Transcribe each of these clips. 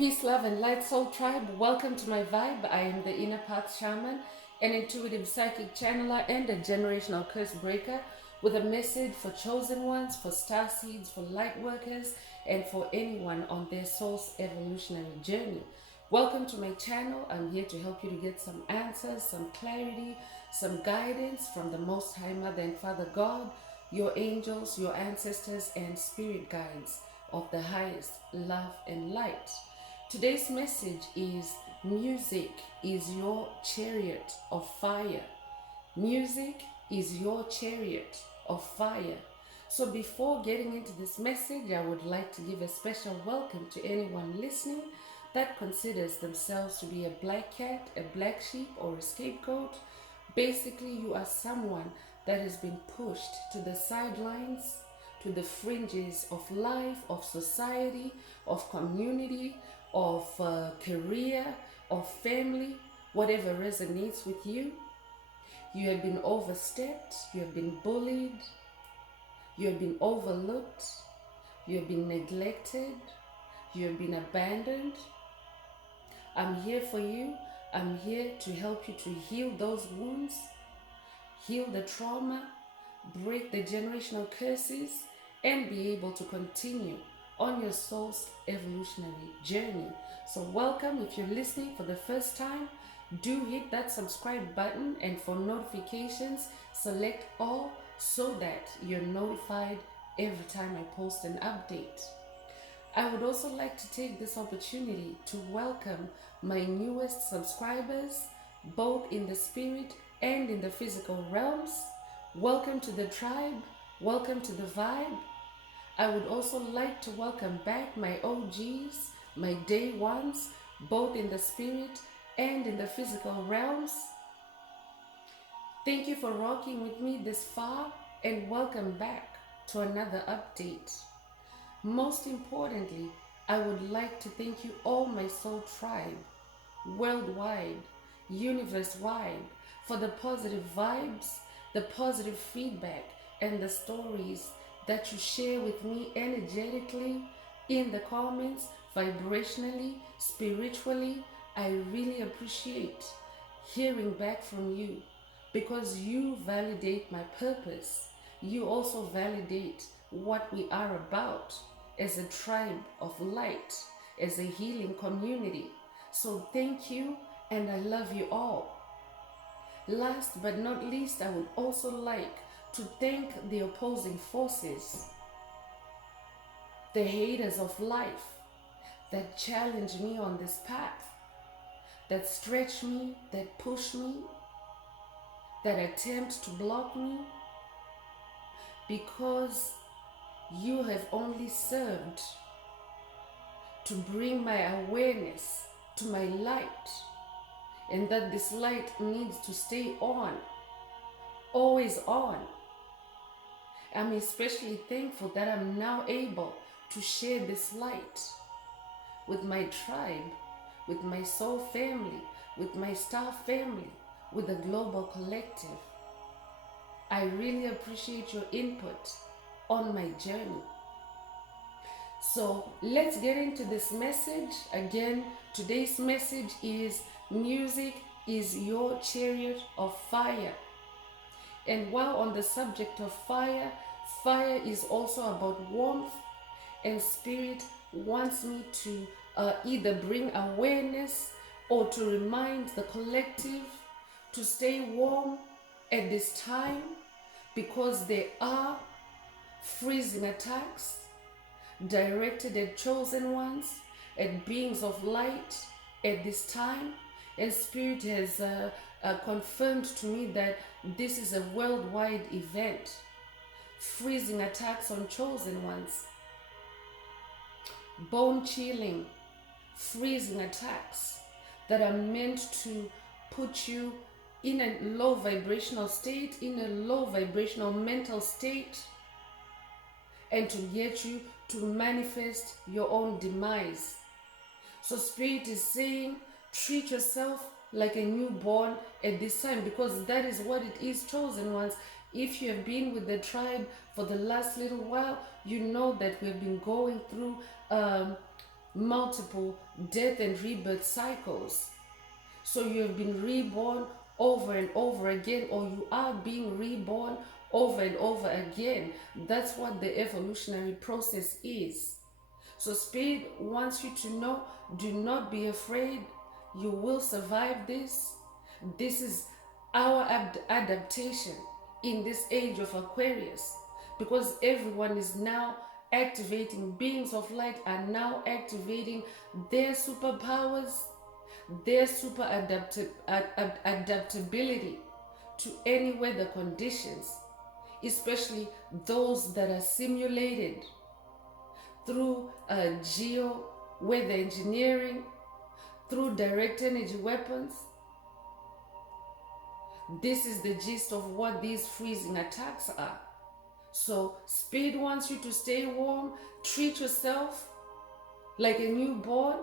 Peace, love, and light, soul tribe. Welcome to my vibe. I am the Inner Path Shaman, an intuitive psychic channeler, and a generational curse breaker with a message for chosen ones, for star seeds, for light workers, and for anyone on their soul's evolutionary journey. Welcome to my channel. I'm here to help you to get some answers, some clarity, some guidance from the Most High Mother and Father God, your angels, your ancestors, and spirit guides of the highest love and light. Today's message is music is your chariot of fire. Music is your chariot of fire. So before getting into this message, I would like to give a special welcome to anyone listening that considers themselves to be a black cat, a black sheep, or a scapegoat. Basically, you are someone that has been pushed to the sidelines, to the fringes of life, of society, of community, of career, of family, whatever resonates with you. You have been overstepped, you have been bullied, you have been overlooked, you have been neglected, you have been abandoned. I'm here for you. I'm here to help you to heal those wounds, heal the trauma, break the generational curses, and be able to continue on your soul's evolutionary journey. So welcome. If you're listening for the first time, do hit that subscribe button, and for notifications, select all so that you're notified every time I post an update. I would also like to take this opportunity to welcome my newest subscribers, both in the spirit and in the physical realms. Welcome to the tribe. Welcome to the vibe. I would also like to welcome back my OGs, my day ones, both in the spirit and in the physical realms. Thank you for rocking with me this far, and welcome back to another update. Most importantly, I would like to thank you all, my soul tribe, worldwide, universe-wide, for the positive vibes, the positive feedback, and the stories that you share with me energetically, in the comments, vibrationally, spiritually. I really appreciate hearing back from you, because you validate my purpose. You also validate what we are about as a tribe of light, as a healing community. So thank you, and I love you all. Last but not least, I would also like to thank the opposing forces, the haters of life that challenge me on this path, that stretch me, that push me, that attempt to block me, because you have only served to bring my awareness to my light, and that this light needs to stay on, always on. I'm especially thankful that I'm now able to share this light with my tribe, with my soul family, with my star family, with the global collective. I really appreciate your input on my journey. So let's get into this message. Again, today's message is music is your chariot of fire. And while on the subject of fire, fire is also about warmth, and spirit wants me to either bring awareness or to remind the collective to stay warm at this time, because there are freezing attacks directed at chosen ones, at beings of light at this time. And spirit has confirmed to me that this is a worldwide event. Freezing attacks on chosen ones, bone chilling, freezing attacks that are meant to put you in a low vibrational state, in a low vibrational mental state, and to get you to manifest your own demise. So spirit is saying, treat yourself like a newborn at this time, because that is what it is, chosen ones. If you have been with the tribe for the last little while, you know that we've been going through multiple death and rebirth cycles. So you have been reborn over and over again, or you are being reborn over and over again. That's what the evolutionary process is. So Spirit wants you to know, do not be afraid. You will survive this. This is our adaptation in this age of Aquarius, because everyone is now activating, beings of light are now activating their superpowers, their super adaptability to any weather conditions, especially those that are simulated through geo weather engineering, through direct energy weapons. This is the gist of what these freezing attacks are. So Spirit wants you to stay warm, treat yourself like a newborn.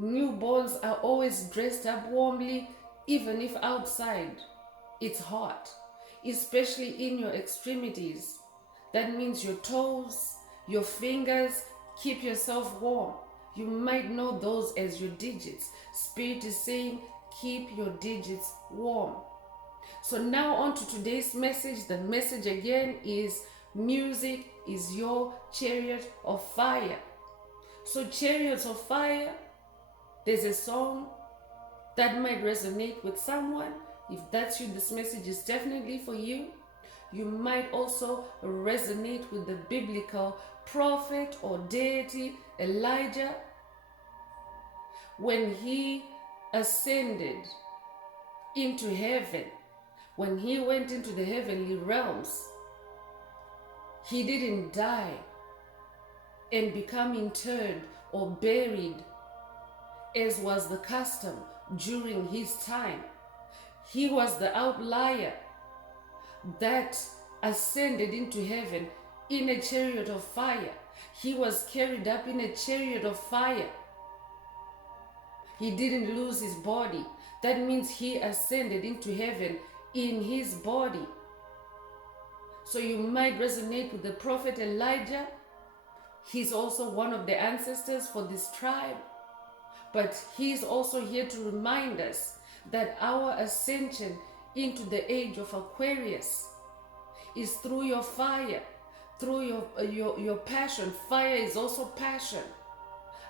Newborns are always dressed up warmly, even if outside it's hot, especially in your extremities. That means your toes, your fingers. Keep yourself warm. You might know those as your digits. Spirit is saying, keep your digits warm. So now on to today's message. The message again is, music is your chariot of fire. So chariots of fire, there's a song that might resonate with someone. If that's you, this message is definitely for you. You might also resonate with the biblical prophet or deity Elijah. When he ascended into heaven, when he went into the heavenly realms, he didn't die and become interred or buried as was the custom during his time. He was the outlier that ascended into heaven in a chariot of fire. He was carried up in a chariot of fire. He didn't lose his body. That means he ascended into heaven in his body. So you might resonate with the prophet Elijah. He's also one of the ancestors for this tribe. But he's also here to remind us that our ascension into the age of Aquarius is through your fire, through your passion. Fire is also passion.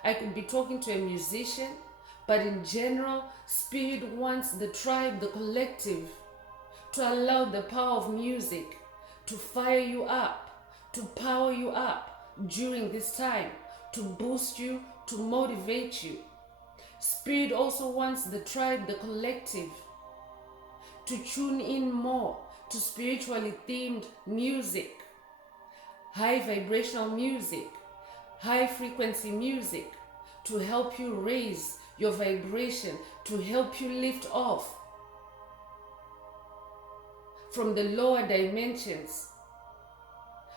I could be talking to a musician, but in general, Spirit wants the tribe, the collective, to allow the power of music to fire you up, to power you up during this time, to boost you, to motivate you. Spirit also wants the tribe, the collective, to tune in more to spiritually themed music, high vibrational music, high frequency music, to help you raise your vibration, to help you lift off from the lower dimensions,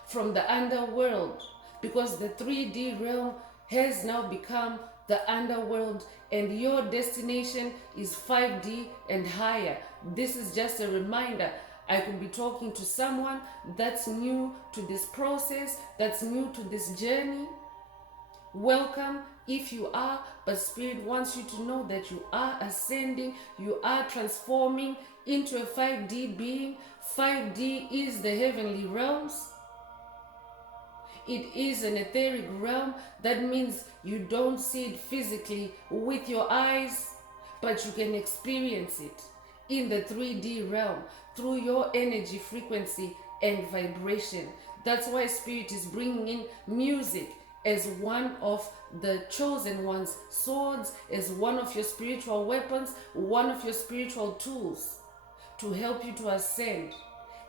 from the underworld, because the 3D realm has now become the underworld, and your destination is 5D and higher. This is just a reminder. I could be talking to someone that's new to this process, that's new to this journey. Welcome if you are, but Spirit wants you to know that you are ascending, you are transforming into a 5D being. 5D is the heavenly realms. It is an etheric realm. That means you don't see it physically with your eyes, but you can experience it in the 3D realm through your energy, frequency, and vibration. That's why Spirit is bringing in music as one of the chosen one's swords, as one of your spiritual weapons, one of your spiritual tools to help you to ascend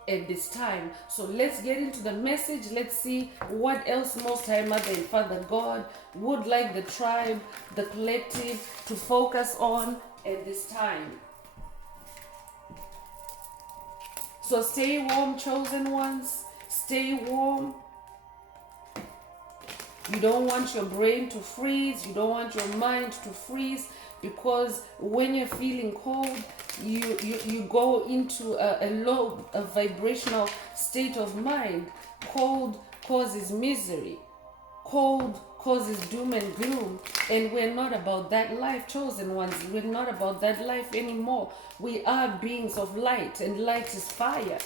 at this time. So let's get into the message. Let's see what else Most High Mother and Father God would like the tribe, the collective, to focus on at this time. So stay warm, chosen ones. Stay warm. You don't want your brain to freeze. You don't want your mind to freeze, because when you're feeling cold, you go into a low, a vibrational state of mind. Cold causes misery. Cold causes doom and gloom. And we're not about that life, chosen ones. We're not about that life anymore. We are beings of light, and light is fire.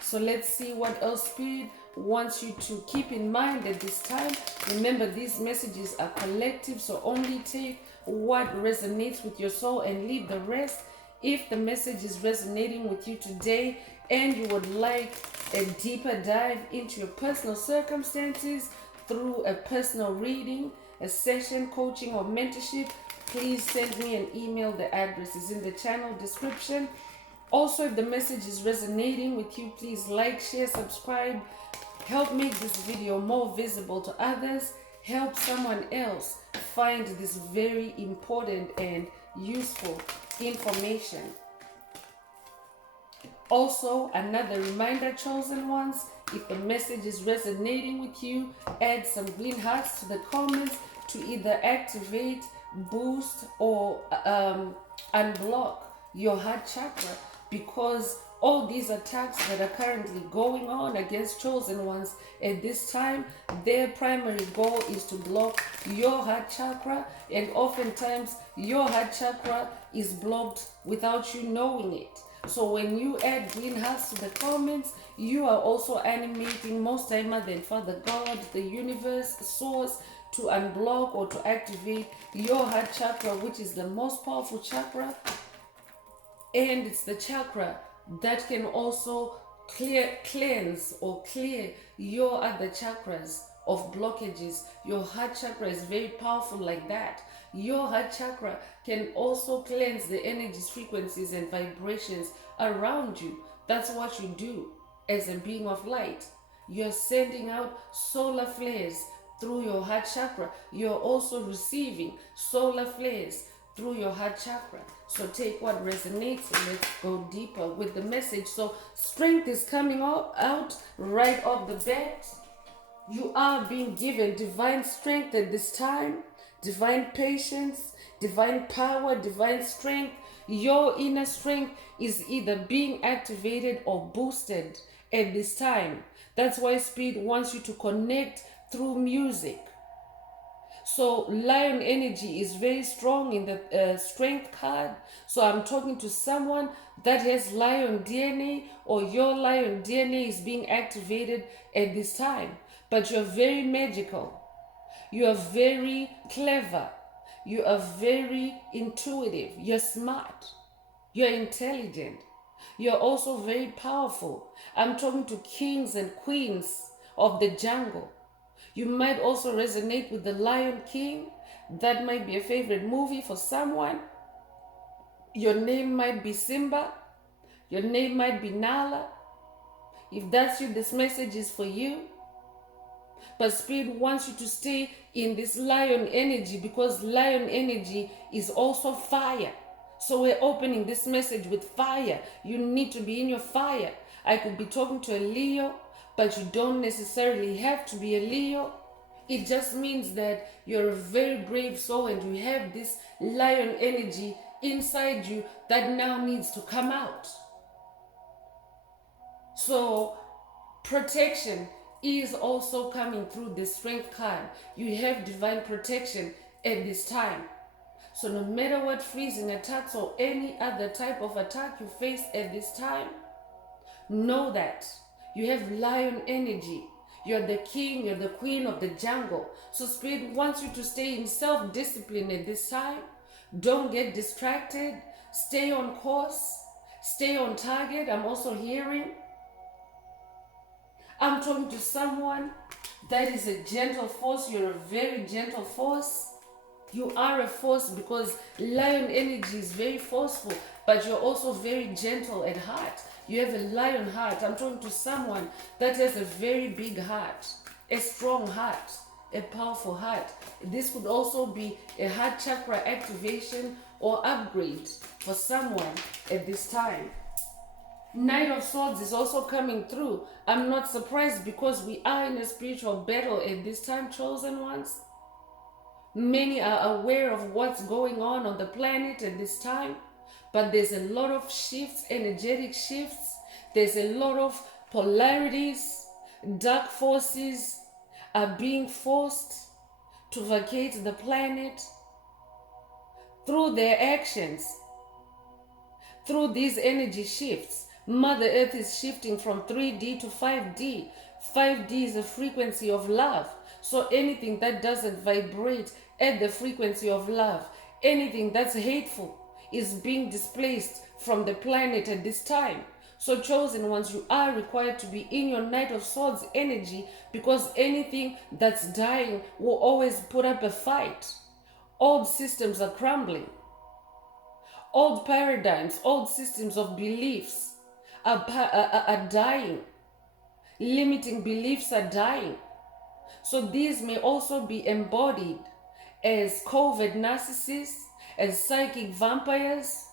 So let's see what else Spirit wants you to keep in mind at this time. Remember, these messages are collective, so only take what resonates with your soul and leave the rest. If the message is resonating with you today and you would like a deeper dive into your personal circumstances through a personal reading, a session, coaching, or mentorship, please send me an email. The address is in the channel description. Also, if the message is resonating with you, please like, share, subscribe. Help make this video more visible to others. Help someone else find this very important and useful information. Also, another reminder, chosen ones, if the message is resonating with you, add some green hearts to the comments to either activate, boost, or unblock your heart chakra, because all these attacks that are currently going on against chosen ones at this time, their primary goal is to block your heart chakra, and oftentimes your heart chakra is blocked without you knowing it. So when you add green hearts to the comments, you are also animating Most High Mother and Father God, the universe, source, to unblock or to activate your heart chakra, which is the most powerful chakra. And it's the chakra that can also cleanse or clear your other chakras of blockages. Your heart chakra is very powerful like that. Your heart chakra can also cleanse the energies, frequencies, and vibrations around you. That's what you do as a being of light. You're sending out solar flares through your heart chakra. You're also receiving solar flares through your heart chakra. So take what resonates and let's go deeper with the message. So strength is coming out right off the bat. You are being given divine strength at this time, divine patience, divine power, divine strength. Your inner strength is either being activated or boosted at this time. That's why Spirit wants you to connect through music. So lion energy is very strong in the strength card. So I'm talking to someone that has lion DNA, or your lion DNA is being activated at this time. But you're very magical. You are very clever. You are very intuitive. You're smart. You're intelligent. You're also very powerful. I'm talking to kings and queens of the jungle. You might also resonate with the Lion King. That might be a favorite movie for someone. Your name might be Simba. Your name might be Nala. If that's you, this message is for you. But Spirit wants you to stay in this lion energy, because lion energy is also fire. So we're opening this message with fire. You need to be in your fire. I could be talking to a Leo, but you don't necessarily have to be a Leo. It just means that you're a very brave soul and you have this lion energy inside you that now needs to come out. So protection is also coming through the strength card. You have divine protection at this time. So no matter what freezing attacks or any other type of attack you face at this time, know that you have lion energy. You're the king, you're the queen of the jungle. So Spirit wants you to stay in self-discipline at this time. Don't get distracted. Stay on course. Stay on target. I'm also hearing. I'm talking to someone that is a gentle force. You're a very gentle force. You are a force because lion energy is very forceful, but you're also very gentle at heart. You have a lion heart. I'm talking to someone that has a very big heart, a strong heart, a powerful heart. This could also be a heart chakra activation or upgrade for someone at this time. Knight of Swords is also coming through. I'm not surprised because we are in a spiritual battle at this time, chosen ones. Many are aware of what's going on the planet at this time, but there's a lot of shifts, energetic shifts. There's a lot of polarities, dark forces are being forced to vacate the planet through their actions, through these energy shifts. Mother Earth is shifting from 3D to 5D. 5D is a frequency of love. So anything that doesn't vibrate at the frequency of love, anything that's hateful, is being displaced from the planet at this time. So chosen ones, you are required to be in your Knight of Swords energy, because anything that's dying will always put up a fight. Old systems are crumbling. Old paradigms, old systems of beliefs are dying. Limiting beliefs are dying. So these may also be embodied as covert narcissists, as psychic vampires,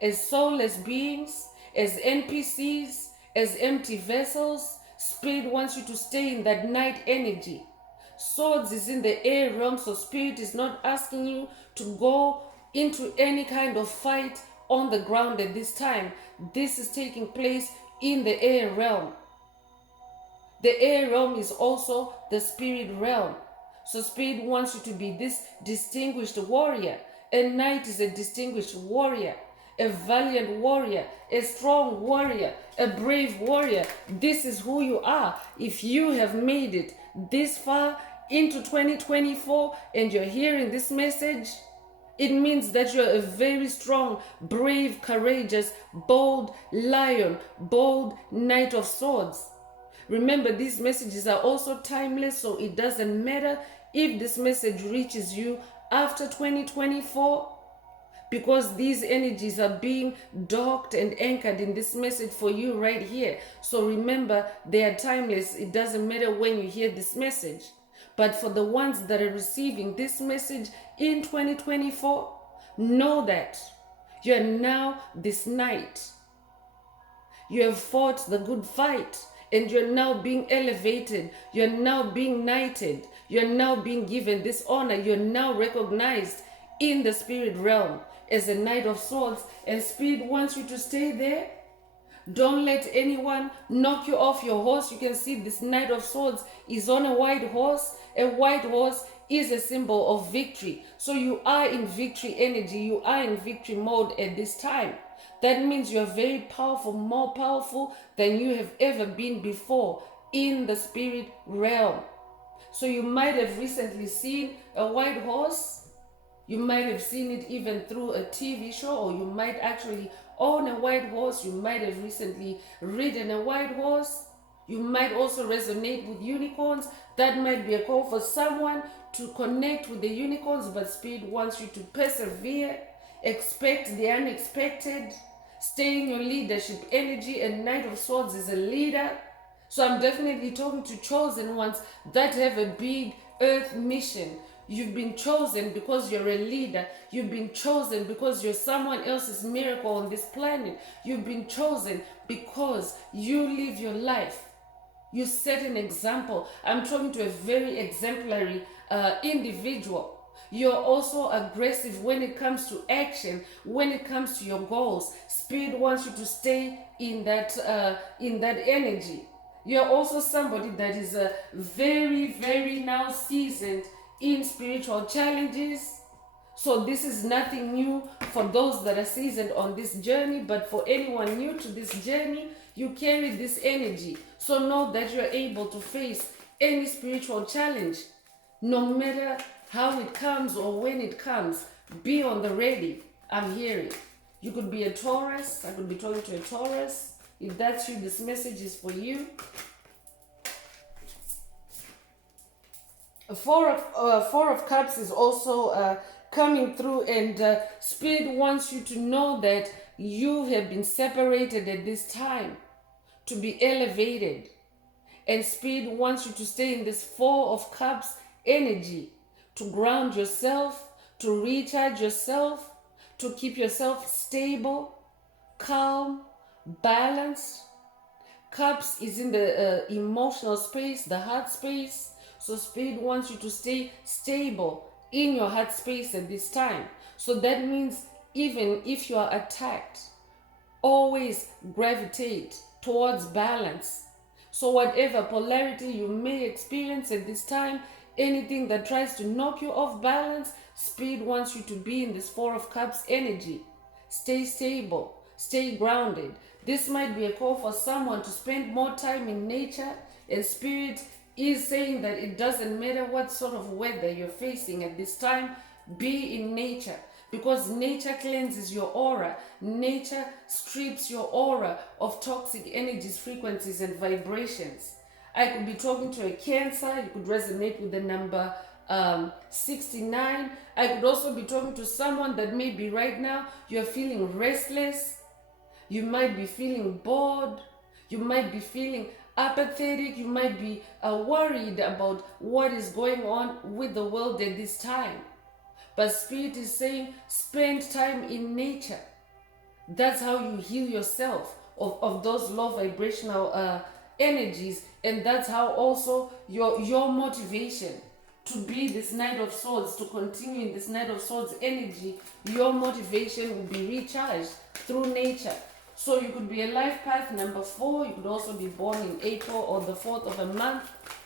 as soulless beings, as NPCs, as empty vessels. Spirit wants you to stay in that night energy. Swords is in the air realm, so Spirit is not asking you to go into any kind of fight on the ground at this time. This is taking place in the air realm. The air realm is also the spirit realm. So Spirit wants you to be this distinguished warrior. A knight is a distinguished warrior, a valiant warrior, a strong warrior, a brave warrior. This is who you are. If you have made it this far into 2024 and you're hearing this message, it means that you're a very strong, brave, courageous, bold lion, bold Knight of Swords. Remember, these messages are also timeless, so it doesn't matter if this message reaches you after 2024, because these energies are being docked and anchored in this message for you right here. So remember, they are timeless. It doesn't matter when you hear this message. But for the ones that are receiving this message in 2024, know that you are now this knight. You have fought the good fight, and you're now being elevated. You're now being knighted. You're now being given this honor. You're now recognized in the spirit realm as a Knight of Swords, and Spirit wants you to stay there. Don't let anyone knock you off your horse. You can see this Knight of Swords is on a white horse. A white horse is a symbol of victory. So you are in victory energy. You are in victory mode at this time. That means you are very powerful, more powerful than you have ever been before in the spirit realm. So you might have recently seen a white horse. You might have seen it even through a TV show, or you might actually own a white horse. You might have recently ridden a white horse. You might also resonate with unicorns. That might be a call for someone to connect with the unicorns, but Spirit wants you to persevere, expect the unexpected, stay in your leadership energy, and Knight of Swords is a leader. So I'm definitely talking to chosen ones that have a big earth mission. You've been chosen because you're a leader. You've been chosen because you're someone else's miracle on this planet. You've been chosen because you live your life. You set an example. I'm talking to a very exemplary individual. You're also aggressive when it comes to action, when it comes to your goals. Spirit wants you to stay in that energy. You're also somebody that is very, very now seasoned in spiritual challenges. So this is nothing new for those that are seasoned on this journey, but for anyone new to this journey, you carry this energy. So know that you're able to face any spiritual challenge, no matter how it comes or when it comes. Be on the ready. I'm hearing. You could be a Taurus. I could be talking to a Taurus. If that's you, this message is for you. Four of Cups is also coming through, and Spirit wants you to know that you have been separated at this time to be elevated. And Spirit wants you to stay in this Four of Cups energy, to ground yourself, to recharge yourself, to keep yourself stable, calm, balanced. Cups is in the emotional space, the heart space. So Spirit wants you to stay stable in your heart space at this time. So that means even if you are attacked, always gravitate towards balance. So whatever polarity you may experience at this time, anything that tries to knock you off balance, Spirit wants you to be in this Four of Cups energy. Stay stable, stay grounded. This might be a call for someone to spend more time in nature, and Spirit is saying that it doesn't matter what sort of weather you're facing at this time, be in nature. Because nature cleanses your aura. Nature strips your aura of toxic energies, frequencies, and vibrations. I could be talking to a Cancer. You could resonate with the number 69. I could also be talking to someone that maybe right now you're feeling restless. You might be feeling bored. You might be feeling apathetic. You might be worried about what is going on with the world at this time. But Spirit is saying, spend time in nature. That's how you heal yourself of those low vibrational energies. And that's how also your motivation to be this Knight of Swords, to continue in this Knight of Swords energy, your motivation will be recharged through nature. So you could be a life path number 4. You could also be born in April or the 4th of a month.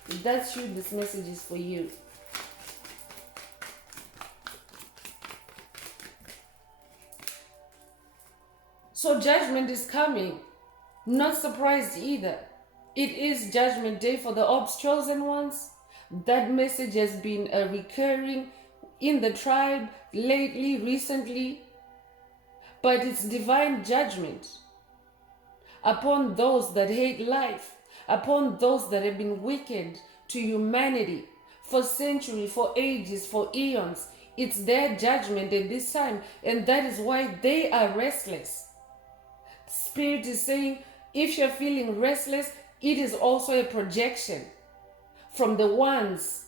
If that's you, this message is for you. So judgment is coming. Not surprised either. It is Judgment Day for the Orbs chosen ones. That message has been recurring in the tribe lately, recently. But it's divine judgment upon those that hate life, upon those that have been wicked to humanity for centuries, for ages, for eons. It's their judgment at this time, and that is why they are restless. Spirit is saying, if you're feeling restless, it is also a projection from the ones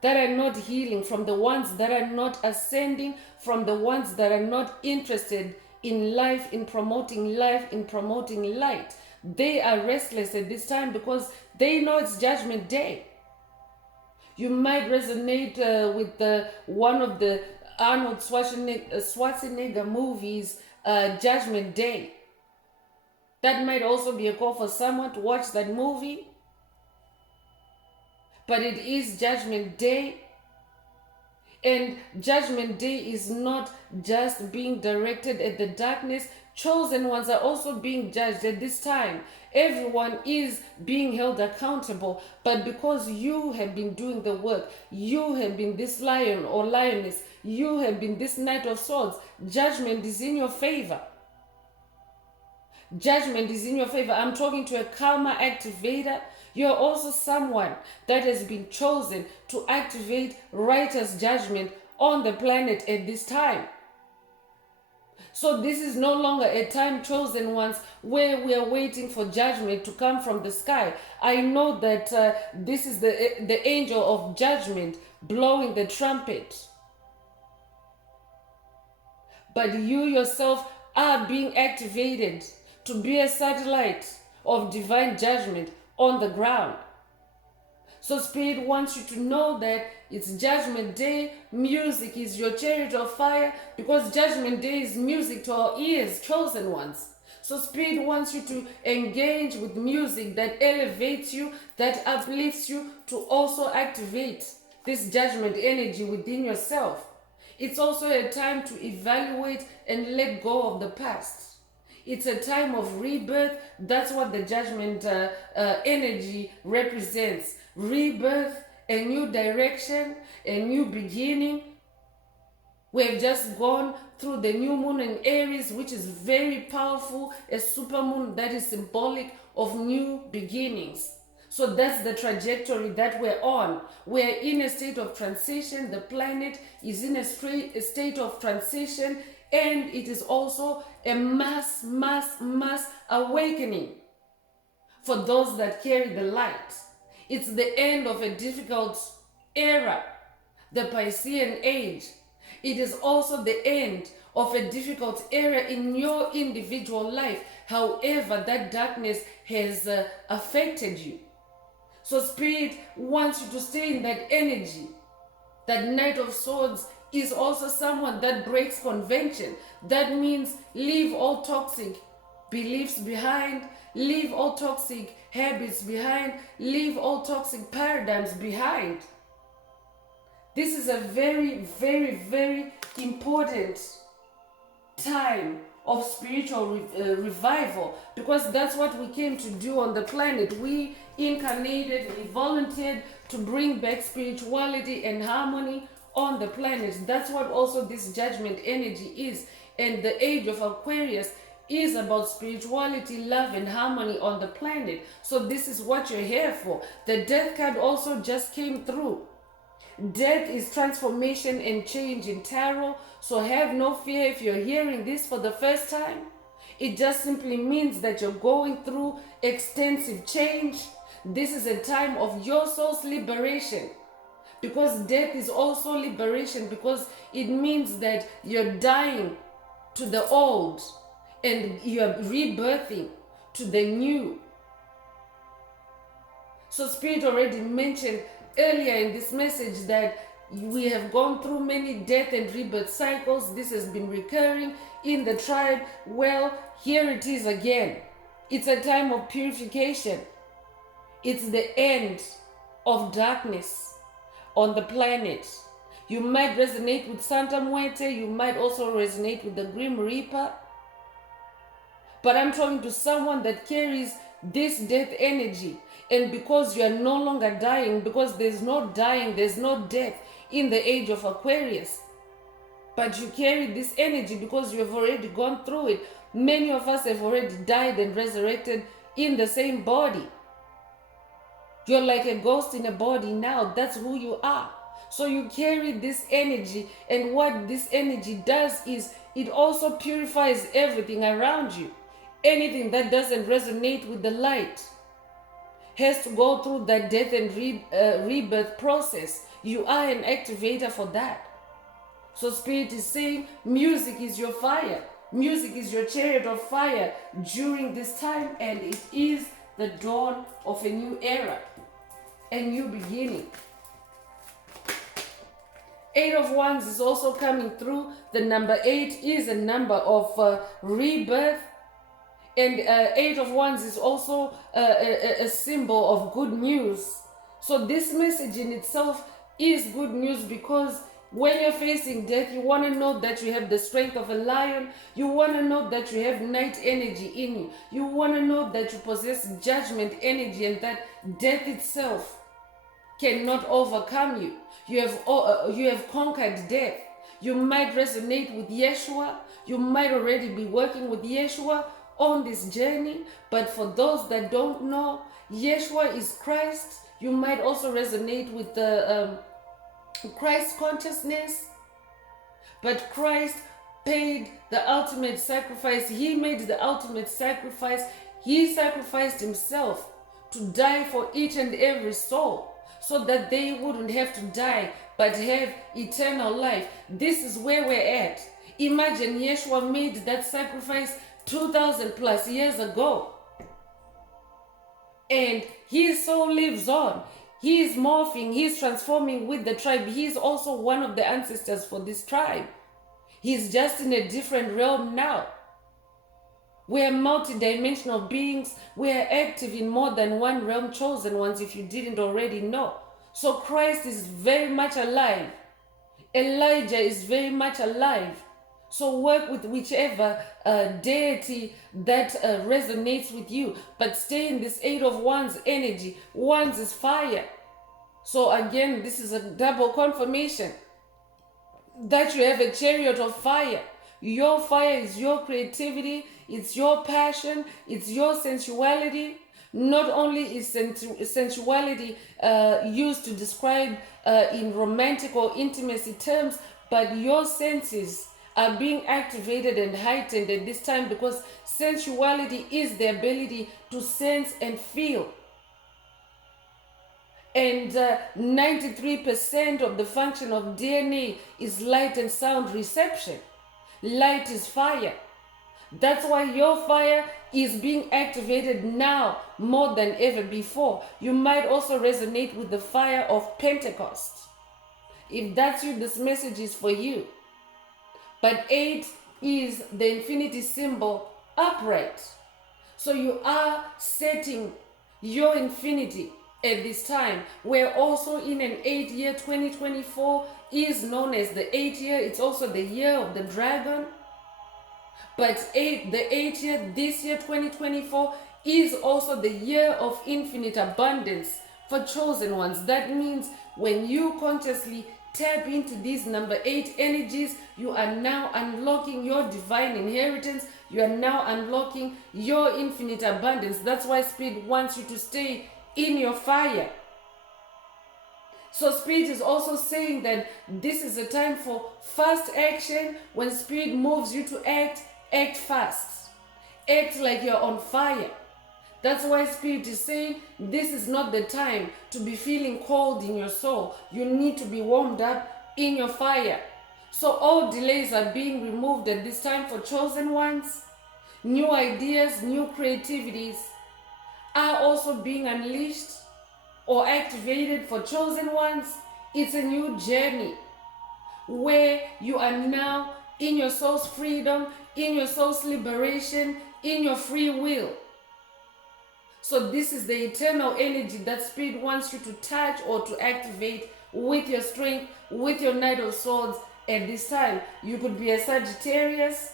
that are not healing, from the ones that are not ascending, from the ones that are not interested in life, in promoting life, in promoting light. They are restless at this time because they know it's Judgment Day. You might resonate with one of the Arnold Schwarzenegger movies, Judgment Day. That might also be a call for someone to watch that movie. But it is Judgment Day. And Judgment Day is not just being directed at the darkness. Chosen ones are also being judged at this time. Everyone is being held accountable. But because you have been doing the work, you have been this lion or lioness, you have been this Knight of Swords, judgment is in your favor. Judgment is in your favor. I'm talking to a karma activator. You're also someone that has been chosen to activate righteous judgment on the planet at this time. So this is no longer a time, chosen ones, where we are waiting for judgment to come from the sky. I know that this is the angel of judgment blowing the trumpet. But you yourself are being activated to be a satellite of divine judgment on the ground. So Spirit wants you to know that it's Judgment Day. Music is your chariot of fire, because Judgment Day is music to our ears, chosen ones. So Spirit wants you to engage with music that elevates you, that uplifts you, to also activate this judgment energy within yourself. It's also a time to evaluate and let go of the past. It's a time of rebirth. That's what the judgment energy represents. Rebirth, a new direction, a new beginning. We've just gone through the new moon in Aries, which is very powerful, a supermoon that is symbolic of new beginnings. So that's the trajectory that we're on. We're in a state of transition. The planet is in a state of transition, and it is also a mass awakening for those that carry the light. It's the end of a difficult era, the Piscean age. It is also the end of a difficult era in your individual life, however that darkness has affected you. So Spirit wants you to stay in that energy. That Knight of Swords is also someone that breaks convention. That means leave all toxic beliefs behind, leave all toxic habits behind, leave all toxic paradigms behind. This is a very, very, very important time of spiritual revival, because that's what we came to do on the planet. We incarnated, we volunteered to bring back spirituality and harmony on the planet. That's what also this judgment energy is. And the age of Aquarius is about spirituality, love, and harmony on the planet. So this is what you're here for. The death card also just came through. Death is transformation and change in tarot. So have no fear if you're hearing this for the first time. It just simply means that you're going through extensive change. This is a time of your soul's liberation. Because death is also liberation, because it means that you're dying to the old and you're rebirthing to the new. So Spirit already mentioned earlier in this message that we have gone through many death and rebirth cycles. This has been recurring in the tribe. Well, here it is again. It's a time of purification. It's the end of darkness on the planet. You might resonate with Santa Muerte. You might also resonate with the Grim Reaper. But I'm talking to someone that carries this death energy. And because you are no longer dying, because there's no dying, there's no death in the age of Aquarius. But you carry this energy because you have already gone through it. Many of us have already died and resurrected in the same body. You're like a ghost in a body now. That's who you are. So you carry this energy, and what this energy does is it also purifies everything around you. Anything that doesn't resonate with the light has to go through that death and rebirth process. You are an activator for that. So Spirit is saying music is your fire. Music is your chariot of fire during this time, and it is the dawn of a new era, a new beginning. 8 of Wands is also coming through. The number 8 is a number of rebirth. And 8 of Wands is also a symbol of good news. So this message in itself is good news, because when you're facing death, you want to know that you have the strength of a lion. You want to know that you have night energy in you. You want to know that you possess judgment energy, and that death itself cannot overcome you. You have conquered death. You might resonate with Yeshua. You might already be working with Yeshua on this journey. But for those that don't know, Yeshua is Christ. You might also resonate with the Christ consciousness. But Christ paid the ultimate sacrifice. He made the ultimate sacrifice. He sacrificed himself to die for each and every soul, so that they wouldn't have to die but have eternal life. This is where we're at. Imagine Yeshua made that sacrifice 2,000 plus years ago. And his soul lives on. He is morphing, he is transforming with the tribe. He is also one of the ancestors for this tribe. He's just in a different realm now. We're multidimensional beings. We're active in more than one realm, chosen ones, if you didn't already know. So Christ is very much alive. Elijah is very much alive. So work with whichever deity that resonates with you. But stay in this 8 of Wands energy. Wands is fire. So again, this is a double confirmation that you have a chariot of fire. Your fire is your creativity. It's your passion. It's your sensuality. Not only is sensuality used to describe in romantic or intimacy terms, but your senses are being activated and heightened at this time, because sensuality is the ability to sense and feel. And 93% of the function of DNA is light and sound reception. Light is fire. That's why your fire is being activated now more than ever before. You might also resonate with the fire of Pentecost. If that's you, this message is for you. But 8 is the infinity symbol upright. So you are setting your infinity at this time. We're also in an 8-year. 2024 is known as the 8-year. It's also the year of the dragon. But the 8-year, this year 2024, is also the year of infinite abundance for chosen ones. That means when you consciously tap into these number 8 energies, you are now unlocking your divine inheritance. You are now unlocking your infinite abundance. That's why Spirit wants you to stay in your fire. So Spirit is also saying that this is a time for fast action. When Spirit moves you to act, act fast. Act like you're on fire. That's why Spirit is saying this is not the time to be feeling cold in your soul. You need to be warmed up in your fire. So all delays are being removed at this time for chosen ones. New ideas, new creativities are also being unleashed or activated for chosen ones. It's a new journey where you are now in your soul's freedom, in your soul's liberation, in your free will. So this is the eternal energy that Spirit wants you to touch or to activate with your strength, with your Knight of Swords at this time. You could be a Sagittarius.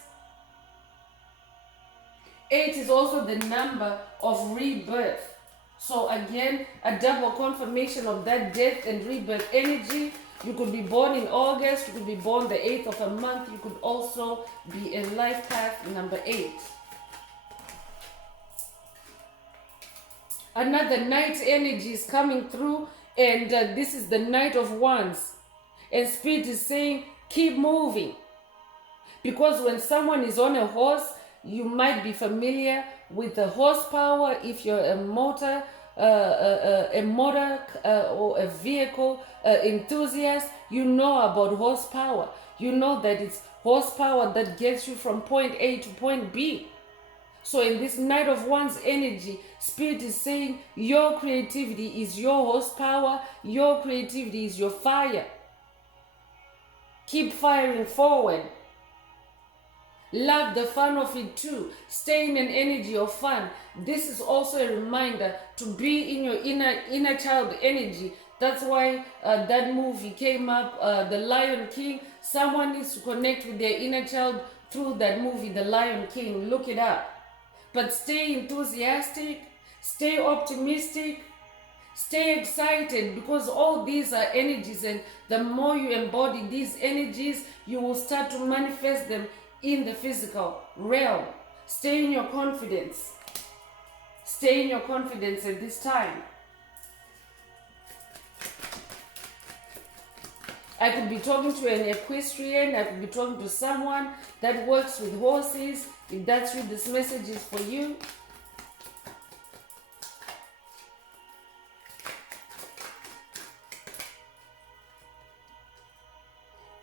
8 is also the number of rebirth. So again, a double confirmation of that death and rebirth energy. You could be born in August, you could be born the 8th of a month, you could also be in life path number 8. Another Knight energy is coming through, and this is the Knight of Wands. And Spirit is saying, keep moving. Because when someone is on a horse, you might be familiar with the horsepower. If you're a motor or a vehicle enthusiast, you know about horsepower. You know that it's horsepower that gets you from point A to point B. So in this Knight of Wands energy, Spirit is saying your creativity is your horsepower, your creativity is your fire. Keep firing forward. Love the fun of it too. Stay in an energy of fun. This is also a reminder to be in your inner child energy. That's why that movie came up, The Lion King. Someone needs to connect with their inner child through that movie, The Lion King. Look it up. But stay enthusiastic, stay optimistic, stay excited, because all these are energies, and the more you embody these energies, you will start to manifest them in the physical realm. Stay in your confidence. Stay in your confidence at this time. I could be talking to an equestrian. I could be talking to someone that works with horses. If that's you, this message is for you.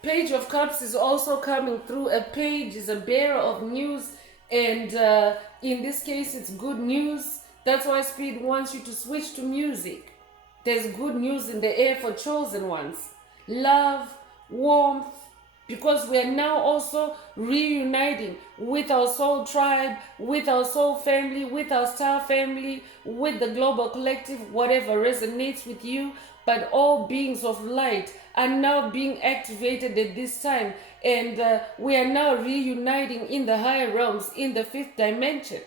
Page of Cups is also coming through. A page is a bearer of news, and in this case it's good news. That's why Spirit wants you to switch to music. There's good news in the air for chosen ones. Love, warmth, because we are now also reuniting with our soul tribe, with our soul family, with our star family, with the global collective, whatever resonates with you. But all beings of light are now being activated at this time, and we are now reuniting in the higher realms, in the 5th dimension.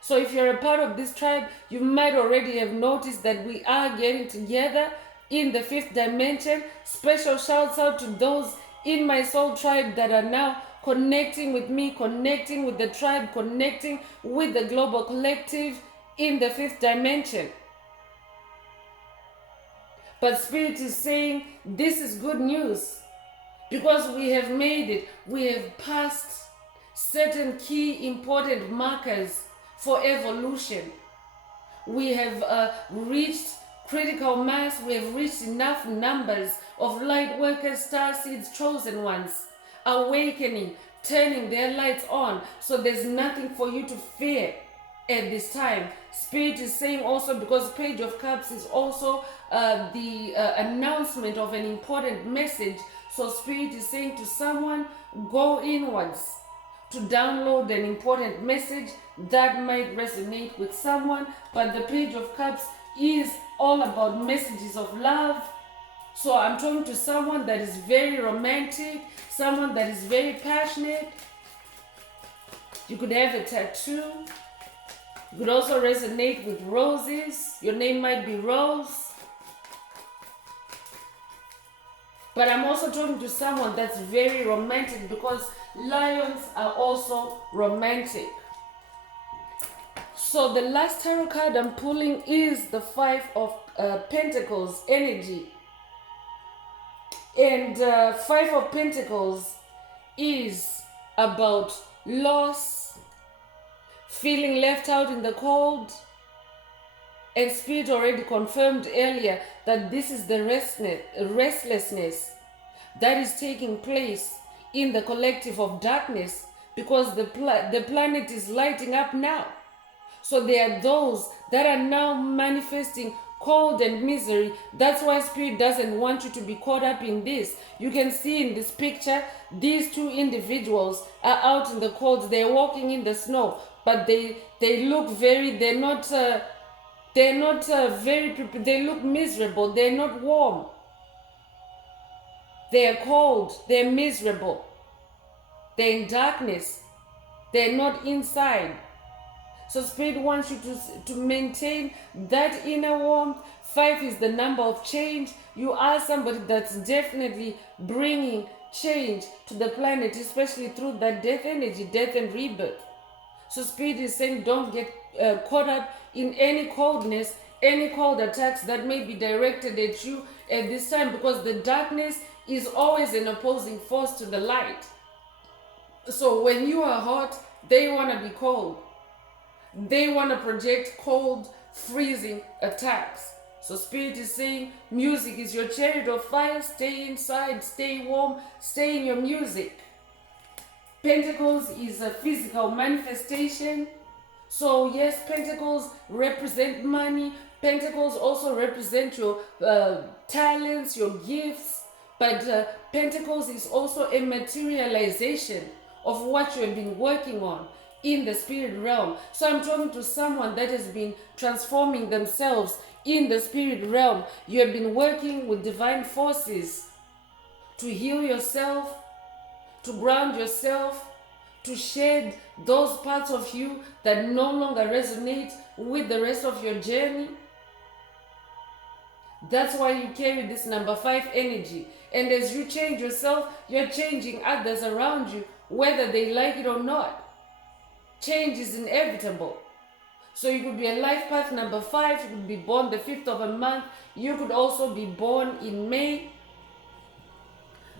So if you're a part of this tribe, you might already have noticed that we are getting together in the 5th dimension. Special shouts out to those in my soul tribe that are now connecting with me, connecting with the tribe, connecting with the global collective in the 5th dimension. But Spirit is saying this is good news, because we have made it. We have passed certain key important markers for evolution. We have reached critical mass. We have reached enough numbers of light workers, star seeds, chosen ones, awakening, turning their lights on. So there's nothing for you to fear at this time. Spirit is saying also, because Page of Cups is also the announcement of an important message. So Spirit is saying to someone, go inwards. to download an important message that might resonate with someone. But the Page of Cups is all about messages of love. So I'm talking to someone that is very romantic, someone that is very passionate. You could have a tattoo. You could also resonate with roses. Your name might be Rose. But I'm also talking to someone that's very romantic, because lions are also romantic. So the last tarot card I'm pulling is the Five of Pentacles energy. And Five of Pentacles is about loss, feeling left out in the cold. And Spirit already confirmed earlier that this is the restlessness that is taking place in the collective of darkness, because the planet is lighting up now. So there are those that are now manifesting cold and misery. That's why Spirit doesn't want you to be caught up in this. You can see in this picture, these two individuals are out in the cold. They're walking in the snow, but they look very, they look miserable. They're not warm. They're cold. They're miserable. They're in darkness. They're not inside. So Spirit wants you to maintain that inner warmth. 5 is the number of change. You are somebody that's definitely bringing change to the planet, especially through that death energy, death and rebirth. So Spirit is saying, don't get caught up in any coldness, any cold attacks that may be directed at you at this time, because the darkness is always an opposing force to the light. So when you are hot, they want to be cold. They want to project cold, freezing attacks. So Spirit is saying, music is your chariot of fire. Stay inside, stay warm, stay in your music. Pentacles is a physical manifestation. So yes, Pentacles represent money. Pentacles also represent your talents, your gifts. But Pentacles is also a materialization of what you have been working on in the spirit realm. So I'm talking to someone that has been transforming themselves in the spirit realm. You have been working with divine forces to heal yourself, to ground yourself, to shed those parts of you that no longer resonate with the rest of your journey. That's why you carry this number 5 energy. And as you change yourself, you're changing others around you, whether they like it or not. Change is inevitable. So you could be a life path number 5. You could be born the 5th of a month. You could also be born in May.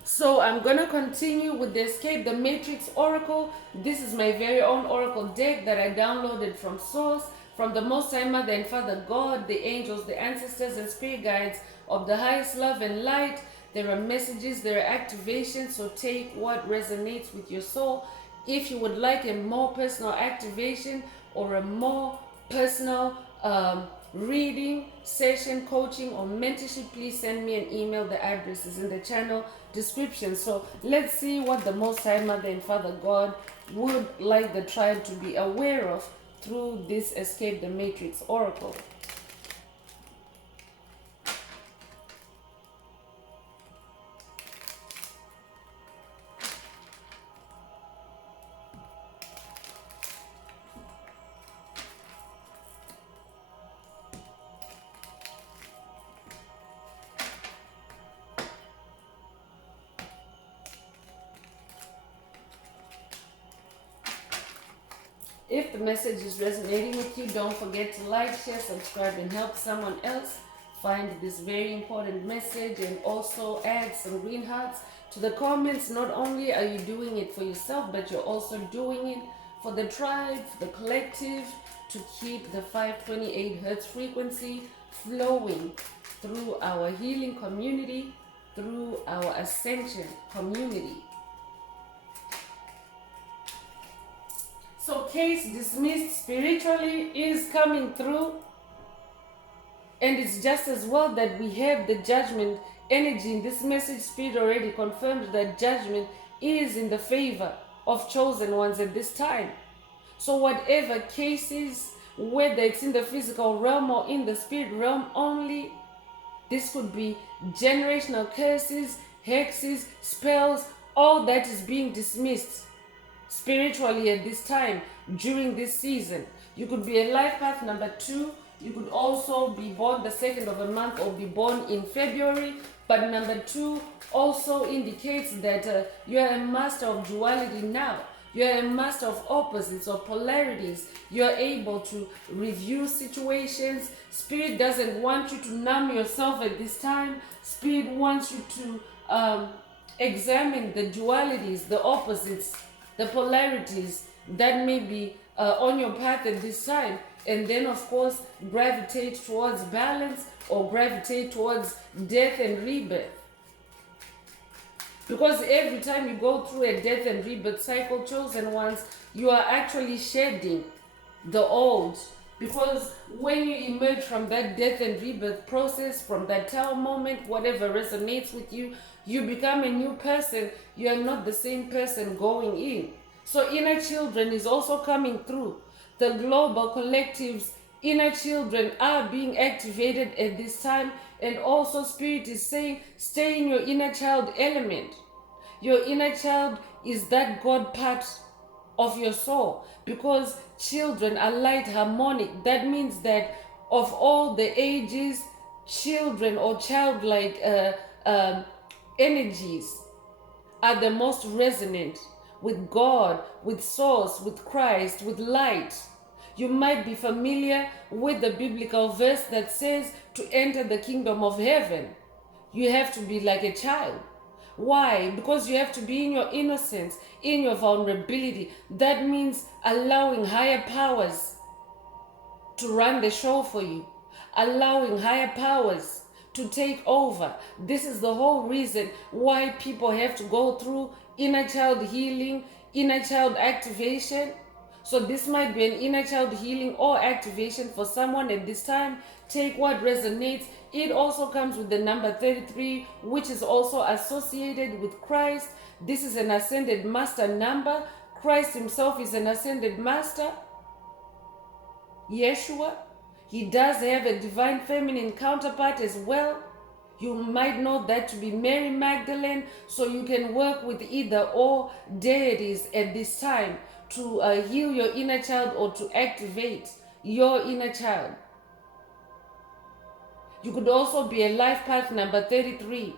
So I'm going to continue with the Escape the Matrix Oracle. This is my very own Oracle deck that I downloaded from Source, from the Most High Mother and Father God, the angels, the ancestors and spirit guides of the highest love and light. There are messages, there are activations, so take what resonates with your soul. If you would like a more personal activation or a more personal reading, session, coaching, or mentorship, please send me an email. The address is in the channel description. So let's see what the Most High Mother and Father God would like the tribe to be aware of through this Escape the Matrix Oracle. If the message is resonating with you, don't forget to like, share, subscribe, and help someone else find this very important message. And also add some green hearts to the comments. Not only are you doing it for yourself, but you're also doing it for the tribe, for the collective, to keep the 528 hertz frequency flowing through our healing community, through our ascension community. So case dismissed spiritually is coming through. And it's just as well that we have the judgment energy in this message. Spirit already confirmed that judgment is in the favor of chosen ones at this time. So whatever cases, whether it's in the physical realm or in the spirit realm only, this could be generational curses, hexes, spells, all that is being dismissed spiritually at this time during this season. You could be a life path number 2. You could also be born the 2nd of a month or be born in February. But number 2 also indicates that you are a master of duality now. You are a master of opposites or polarities. You are able to review situations. Spirit doesn't want you to numb yourself at this time. Spirit wants you to examine the dualities, the opposites, the polarities that may be on your path at this time, and then of course gravitate towards balance or gravitate towards death and rebirth. Because every time you go through a death and rebirth cycle, chosen ones, you are actually shedding the old. Because when you emerge from that death and rebirth process, from that tower moment, whatever resonates with you, you become a new person. You are not the same person going in. So inner children is also coming through. The global collectives, inner children are being activated at this time. And also Spirit is saying, stay in your inner child element. Your inner child is that God part of your soul, because children are light harmonic. That means that of all the ages, children or childlike energies are the most resonant with God, with source, with Christ, with light. You might be familiar with the biblical verse that says to enter the kingdom of heaven, you have to be like a child. Why? Because you have to be in your innocence, in your vulnerability. That means allowing higher powers to run the show for you, allowing higher powers to take over. This is the whole reason why people have to go through inner child healing, inner child activation. So this might be an inner child healing or activation for someone at this time. Take what resonates. It also comes with the number 33, which is also associated with Christ. This is an ascended master number. Christ himself is an ascended master. Yeshua. He does have a divine feminine counterpart as well. You might know that to be Mary Magdalene. So you can work with either or deities at this time to heal your inner child or to activate your inner child. You could also be a life path number 33.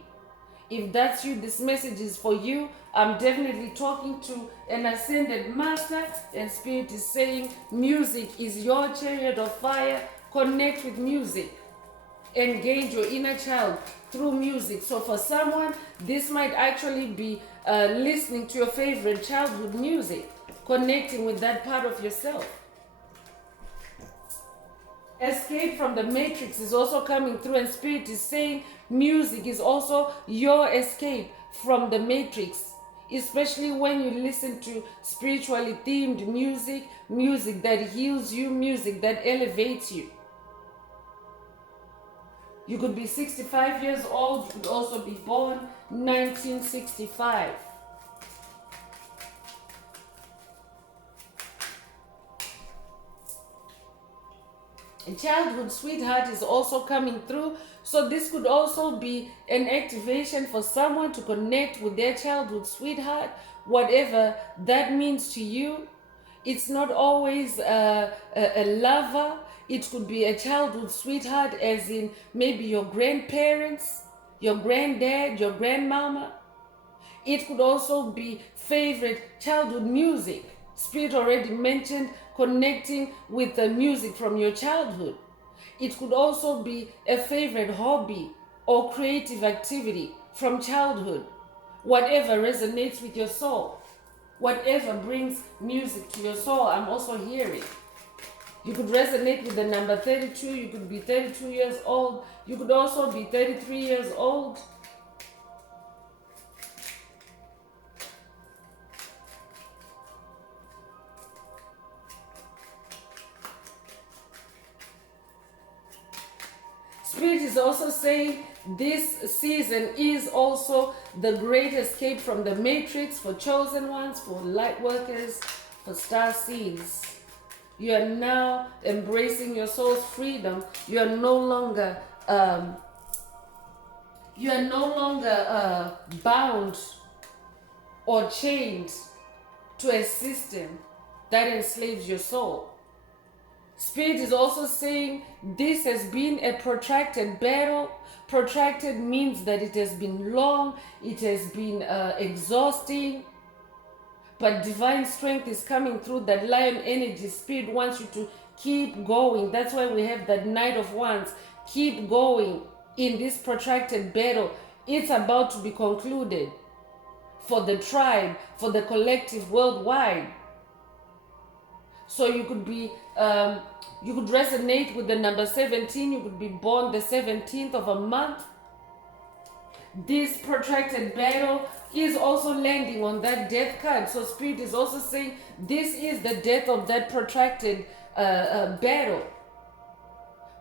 If that's you, this message is for you. I'm definitely talking to an ascended master, and Spirit is saying music is your chariot of fire. Connect with music. Engage your inner child through music. So for someone, this might actually be listening to your favorite childhood music, connecting with that part of yourself. Escape from the matrix is also coming through, and Spirit is saying music is also your escape from the matrix, especially when you listen to spiritually themed music, music that heals you, music that elevates you. You could be 65 years old. You could also be born 1965. A childhood sweetheart is also coming through. So this could also be an activation for someone to connect with their childhood sweetheart, whatever that means to you. It's not always a lover. It could be a childhood sweetheart, as in maybe your grandparents, your granddad, your grandmama. It could also be favorite childhood music. Spirit already mentioned connecting with the music from your childhood. It could also be a favorite hobby or creative activity from childhood. Whatever resonates with your soul, whatever brings music to your soul, I'm also hearing. You could resonate with the number 32. You could be 32 years old. You could also be 33 years old. Spirit is also saying This season is also the great escape from the matrix for chosen ones, for light workers, for star seeds. You are now embracing your soul's freedom. You are no longer bound or chained to a system that enslaves your soul. Spirit is also saying this has been a protracted battle. Protracted means that it has been long, it has been exhausting, but divine strength is coming through that lion energy. Spirit wants you to keep going. That's why we have that Knight of Wands. Keep going in this protracted battle. It's about to be concluded for the tribe, for the collective worldwide. So you could be, you could resonate with the number 17. You could be born the 17th of a month. This protracted battle is also landing on that death card. So Spirit is also saying this is the death of that protracted battle,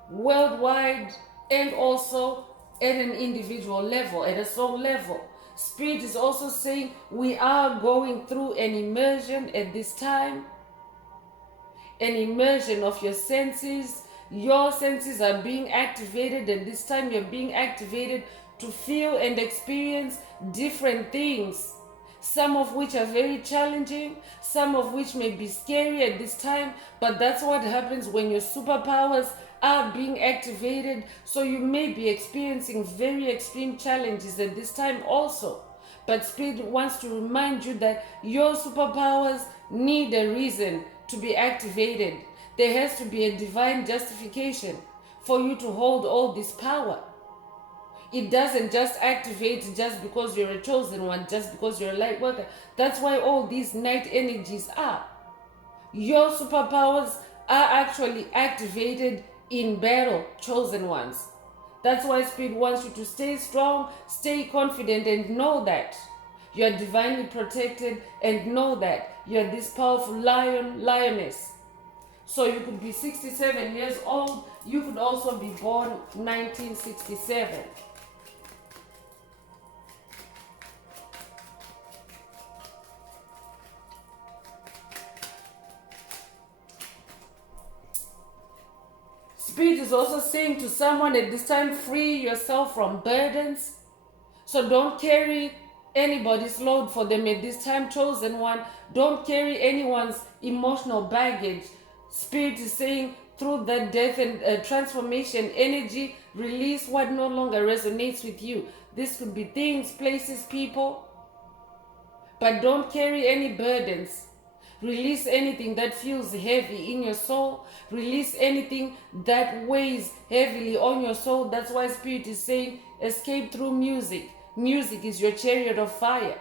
worldwide and also at an individual level, at a soul level. Spirit is also saying we are going through an immersion at this time, an immersion of your senses. Your senses are being activated at this time. You're being activated to feel and experience different things, some of which are very challenging, some of which may be scary at this time, but that's what happens when your superpowers are being activated. So you may be experiencing very extreme challenges at this time also. But Spirit wants to remind you that your superpowers need a reason to be activated. There has to be a divine justification for you to hold all this power. It doesn't just activate just because you're a chosen one, just because you're a light worker. That's why all these night energies are. Your superpowers are actually activated in battle, chosen ones. That's why Spirit wants you to stay strong, stay confident, and know that you are divinely protected, and know that you are this powerful lion, lioness. So you could be 67 years old. You could also be born 1967. Spirit is also saying to someone at this time, free yourself from burdens. So don't carry anybody's load for them at this time, chosen one. Don't carry anyone's emotional baggage. Spirit is saying through that death and transformation energy, release what no longer resonates with you. This could be things, places, people. But don't carry any burdens. Release anything that feels heavy in your soul. Release anything that weighs heavily on your soul. That's why Spirit is saying escape through music. Music is your chariot of fire.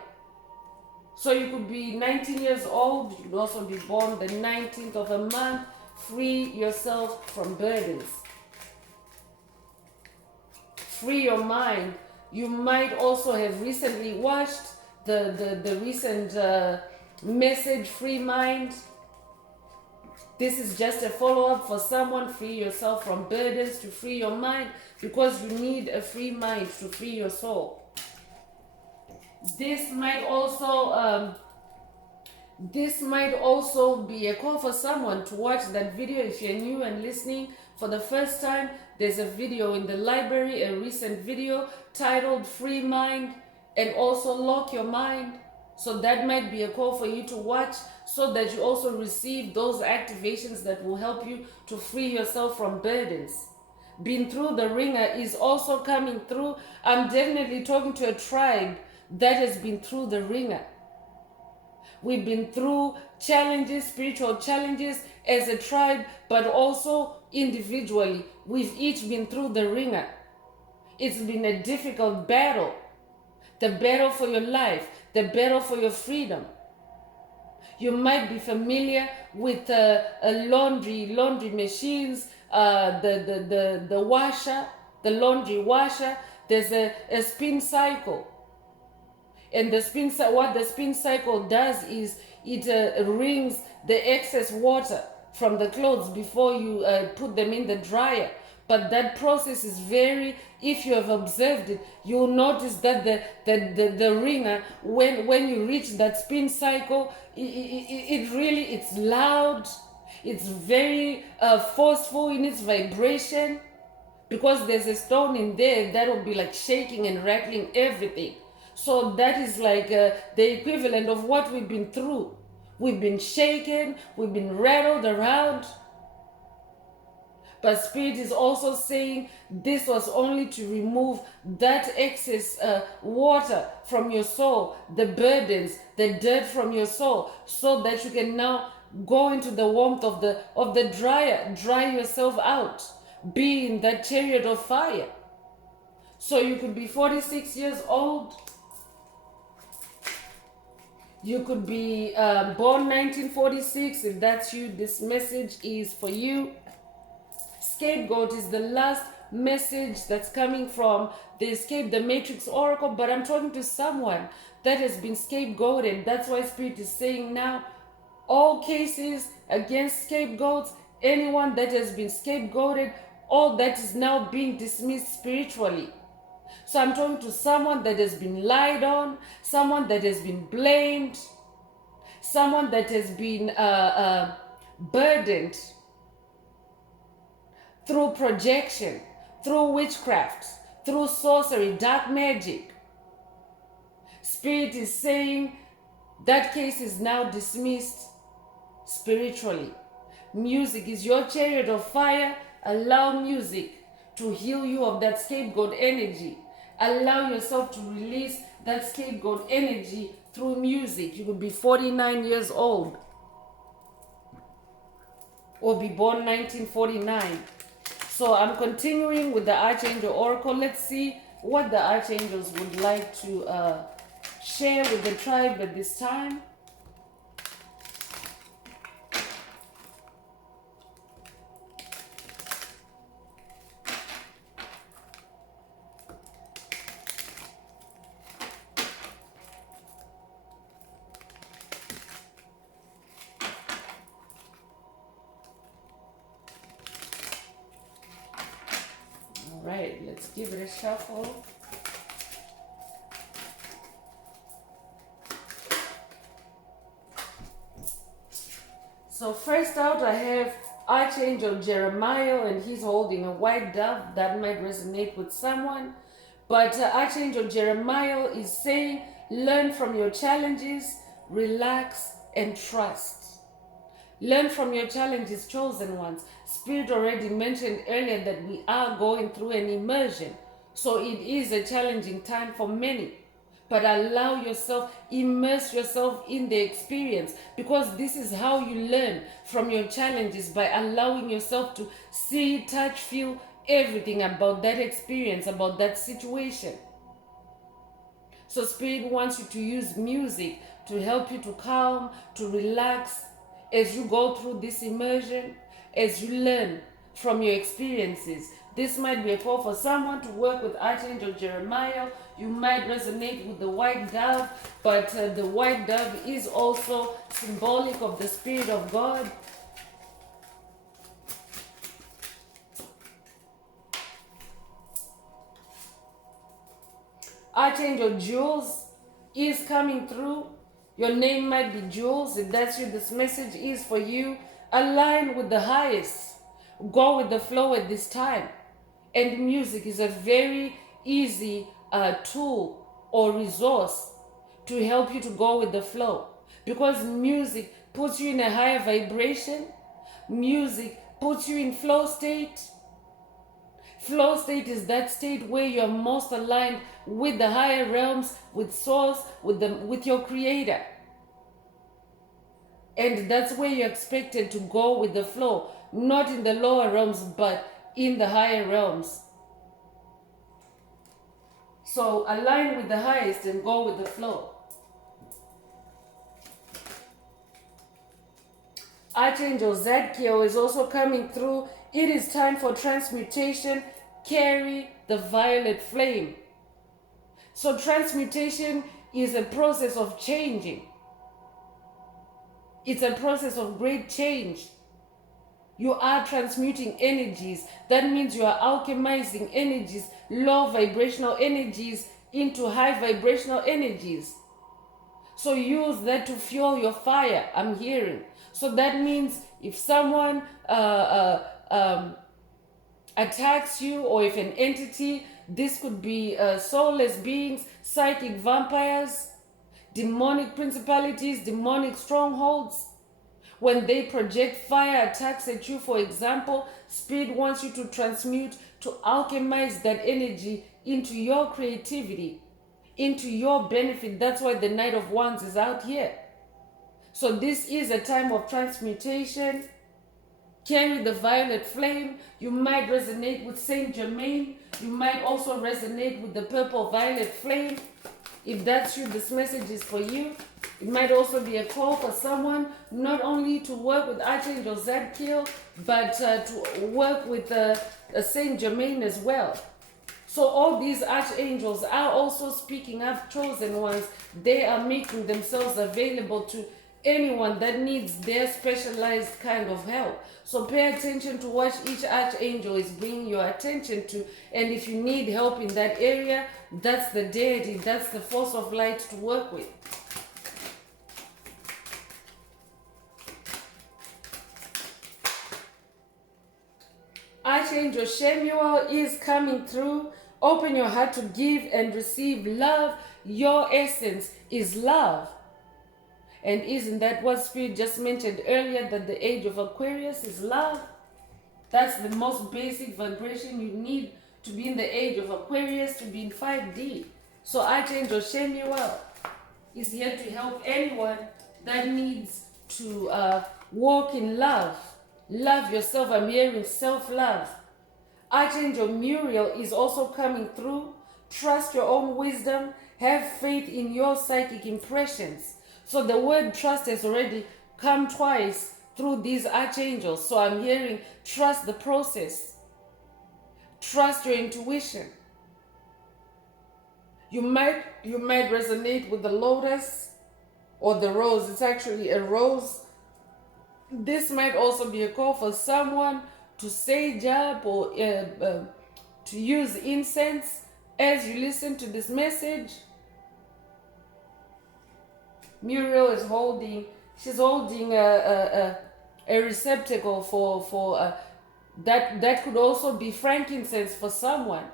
So you could be 19 years old. You could also be born the 19th of a month. Free yourself from burdens. Free your mind. You might also have recently watched the recent message, Free Mind. This is just a follow-up for someone. Free yourself from burdens, to free your mind, because you need a free mind to free your soul. This might also be a call for someone to watch that video. If you're new and listening for the first time, there's a video in the library, a recent video titled Free Mind, and also Lock Your Mind. So that might be a call for you to watch, so that you also receive those activations that will help you to free yourself from burdens. Been through the ringer is also coming through. I'm definitely talking to a tribe that has been through the ringer. We've been through challenges, spiritual challenges as a tribe, but also individually. We've each been through the ringer. It's been a difficult battle. The battle for your life, the battle for your freedom. You might be familiar with laundry machines, the washer, the laundry washer. There's a spin cycle. And what the spin cycle does is it wrings the excess water from the clothes before you put them in the dryer. But that process is very, if you have observed it, you'll notice that the ringer, when you reach that spin cycle, it really, it's loud, it's very forceful in its vibration, because there's a stone in there that will be like shaking and rattling everything. So that is like the equivalent of what we've been through. We've been shaken, we've been rattled around. But Spirit is also saying this was only to remove that excess water from your soul, the burdens, the dirt from your soul, so that you can now go into the warmth of the dryer, dry yourself out, be in that chariot of fire. So you could be 46 years old. You could be born 1946. If that's you, this message is for you. Scapegoat is the last message that's coming from the Escape the Matrix Oracle, but I'm talking to someone that has been scapegoated. That's why Spirit is saying now, all cases against scapegoats, anyone that has been scapegoated, all that is now being dismissed spiritually. So I'm talking to someone that has been lied on, someone that has been blamed, someone that has been burdened through projection, through witchcraft, through sorcery, dark magic. Spirit is saying that case is now dismissed spiritually. Music is your chariot of fire. Allow music to heal you of that scapegoat energy. Allow yourself to release that scapegoat energy through music. You could be 49 years old or be born 1949. So I'm continuing with the Archangel Oracle. Let's see what the Archangels would like to share with the tribe at this time. All right, let's give it a shuffle. So first out, I have Archangel Jeremiah, and he's holding a white dove. That might resonate with someone. But Archangel Jeremiah is saying, learn from your challenges, relax, and trust. Learn from your challenges, chosen ones. Spirit already mentioned earlier that we are going through an immersion. So it is a challenging time for many. But allow yourself, immerse yourself in the experience, because this is how you learn from your challenges, by allowing yourself to see, touch, feel everything about that experience, about that situation. So Spirit wants you to use music to help you to calm, to relax as you go through this immersion, as you learn from your experiences. This might be a call for someone to work with Archangel Jeremiah. You might resonate with the white dove, but the white dove is also symbolic of the Spirit of God. Archangel Jules is coming through. Your name might be Jules. If that's you, this message is for you. Align with the highest. Go with the flow at this time. And music is a very easy tool or resource to help you to go with the flow. Because music puts you in a higher vibration. Music puts you in flow state. Flow state is that state where you're most aligned with the higher realms, with source, with your creator. And that's where you're expected to go with the flow, not in the lower realms, but in the higher realms. So align with the highest and go with the flow. Archangel Zadkiel is also coming through. It is time for transmutation. Carry the violet flame. So transmutation is a process of changing. It's a process of great change. You are transmuting energies. That means you are alchemizing energies, low vibrational energies into high vibrational energies. So use that to fuel your fire, I'm hearing. So that means if someone attacks you, or if an entity, this could be soulless beings, psychic vampires, demonic principalities, demonic strongholds. When they project fire attacks at you, for example, Spirit wants you to transmute, to alchemize that energy into your creativity, into your benefit. That's why the Knight of Wands is out here. So this is a time of transmutation. Carry the violet flame. You might resonate with Saint Germain. You might also resonate with the purple violet flame. If that's you, this message is for you. It might also be a call for someone not only to work with Archangel Zadkiel, but to work with Saint Germain as well. So all these archangels are also speaking up, chosen ones. They are making themselves available to anyone that needs their specialized kind of help. So pay attention to what each archangel is bringing your attention to. And if you need help in that area, that's the deity, that's the force of light to work with. Archangel Shemuel is coming through. Open your heart to give and receive love. Your essence is love. And isn't that what Spirit just mentioned earlier, that the age of Aquarius is love? That's the most basic vibration you need to be in the age of Aquarius, to be in 5D. So Archangel Shemuel is here to help anyone that needs to walk in love. Love yourself. I'm hearing self-love. Archangel Muriel is also coming through. Trust your own wisdom. Have faith in your psychic impressions. So the word trust has already come twice through these archangels. So I'm hearing trust the process. Trust your intuition. You might resonate with the lotus or the rose. It's actually a rose. This might also be a call for someone to sage up or to use incense as you listen to this message. Muriel is holding a receptacle for that could also be frankincense for someone.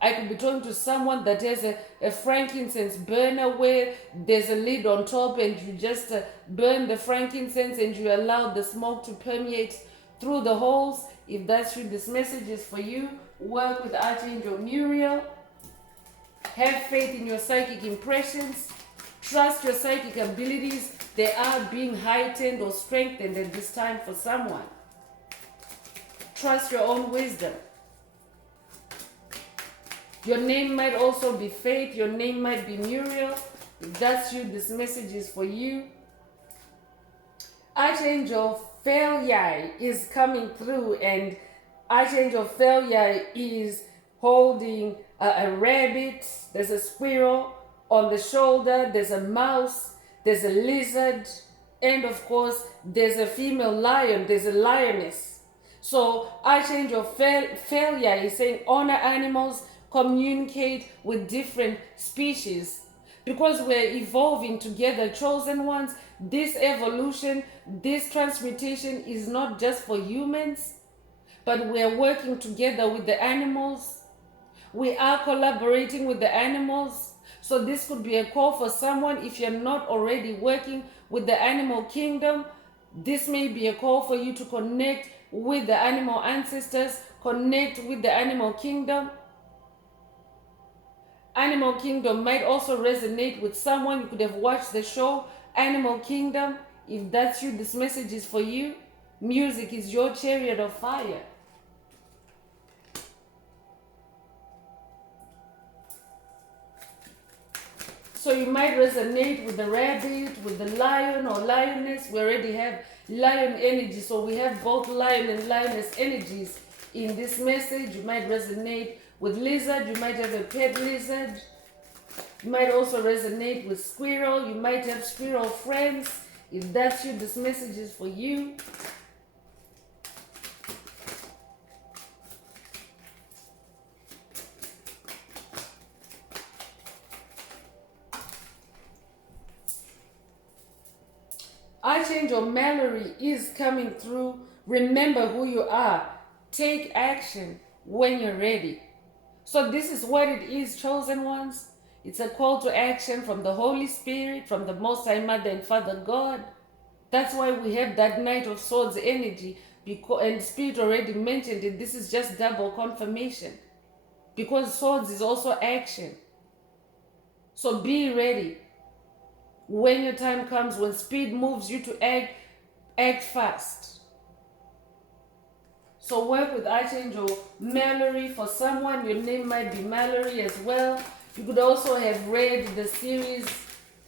I could be talking to someone that has a frankincense burner where there's a lid on top and you just burn the frankincense and you allow the smoke to permeate through the holes. If that's you, this message is for you. Work with Archangel Muriel. Have faith in your psychic impressions. Trust your psychic abilities. They are being heightened or strengthened at this time for someone. Trust your own wisdom. Your name might also be Faith. Your name might be Muriel. If that's you, this message is for you. Archangel Failure is coming through, and Archangel Failure is holding a rabbit. There's a squirrel on the shoulder. There's a mouse. There's a lizard. And of course, there's a female lion. There's a lioness. So Archangel Failure is saying honor animals, communicate with different species, because we're evolving together, chosen ones. This evolution, this transmutation is not just for humans, but we're working together with the animals. We are collaborating with the animals. So this could be a call for someone. If you're not already working with the animal kingdom, this may be a call for you to connect with the animal ancestors, connect with the animal kingdom. Animal Kingdom might also resonate with someone. You could have watched the show Animal Kingdom. If that's you, this message is for you. Music is your chariot of fire. So you might resonate with the rabbit, with the lion or lioness. We already have lion energy, so we have both lion and lioness energies in this message. You might resonate with lizard. You might have a pet lizard. You might also resonate with squirrel. You might have squirrel friends. If that's you, this message is for you. Archangel Mallory is coming through. Remember who you are. Take action when you're ready. So this is what it is, chosen ones. It's a call to action from the Holy Spirit, from the Most High Mother and Father God. That's why we have that Knight of Swords energy, because, and Spirit already mentioned it. This is just double confirmation, because swords is also action. So be ready. When your time comes, when Spirit moves you to act fast. So work with Archangel Mallory. For someone, your name might be Mallory as well. You could also have read the series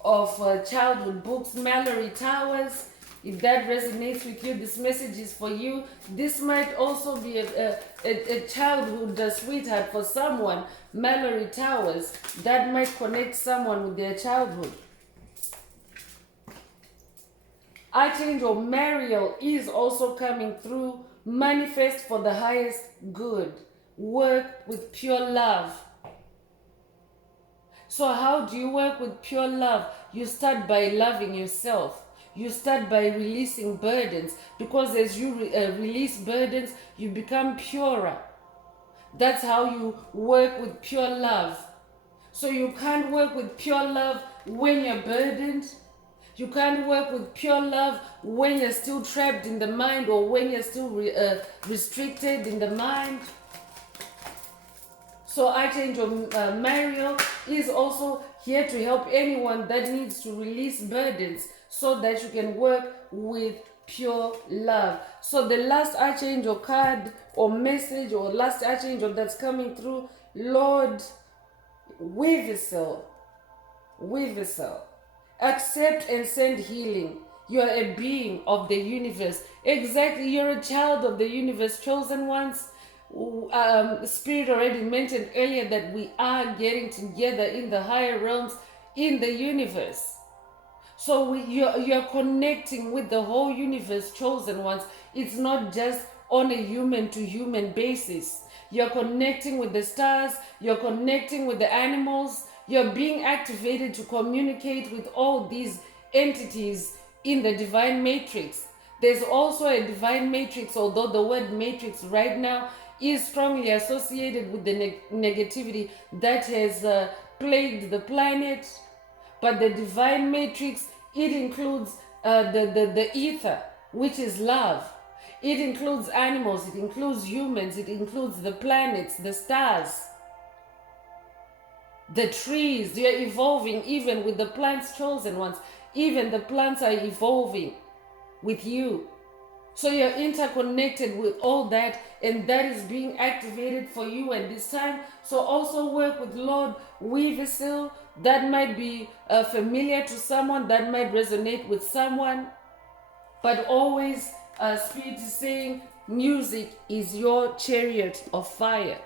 of childhood books, Mallory Towers. If that resonates with you, this message is for you. This might also be a childhood sweetheart for someone, Mallory Towers. That might connect someone with their childhood. Archangel Mariel is also coming through. Manifest for the highest good. Work with pure love. So how do you work with pure love? You start by loving yourself. You start by releasing burdens, because as you release burdens, you become purer. That's how you work with pure love. So you can't work with pure love when you're burdened. You can't work with pure love when you're still trapped in the mind, or when you're still restricted in the mind. So Archangel Mariel is also here to help anyone that needs to release burdens, so that you can work with pure love. So the last Archangel card or message, or last Archangel that's coming through, Lord Weavesel. Accept and send healing. You are a being of the universe. Exactly, you're a child of the universe, chosen ones. Spirit already mentioned earlier that we are getting together in the higher realms in the universe. So you're connecting with the whole universe, chosen ones. It's not just on a human to human basis. You're connecting with the stars. You're connecting with the animals. You're being activated to communicate with all these entities in the divine matrix. There's also a divine matrix, although the word matrix right now is strongly associated with the negativity that has plagued the planet. But the divine matrix, it includes the ether, which is love. It includes animals, it includes humans, it includes the planets, the stars, the trees. You're evolving even with the plants, chosen ones. Even the plants are evolving with you. So you're interconnected with all that, and that is being activated for you at this time. So also work with Lord Weavesel. That might be familiar to someone, that might resonate with someone. But always Spirit is saying music is your chariot of fire.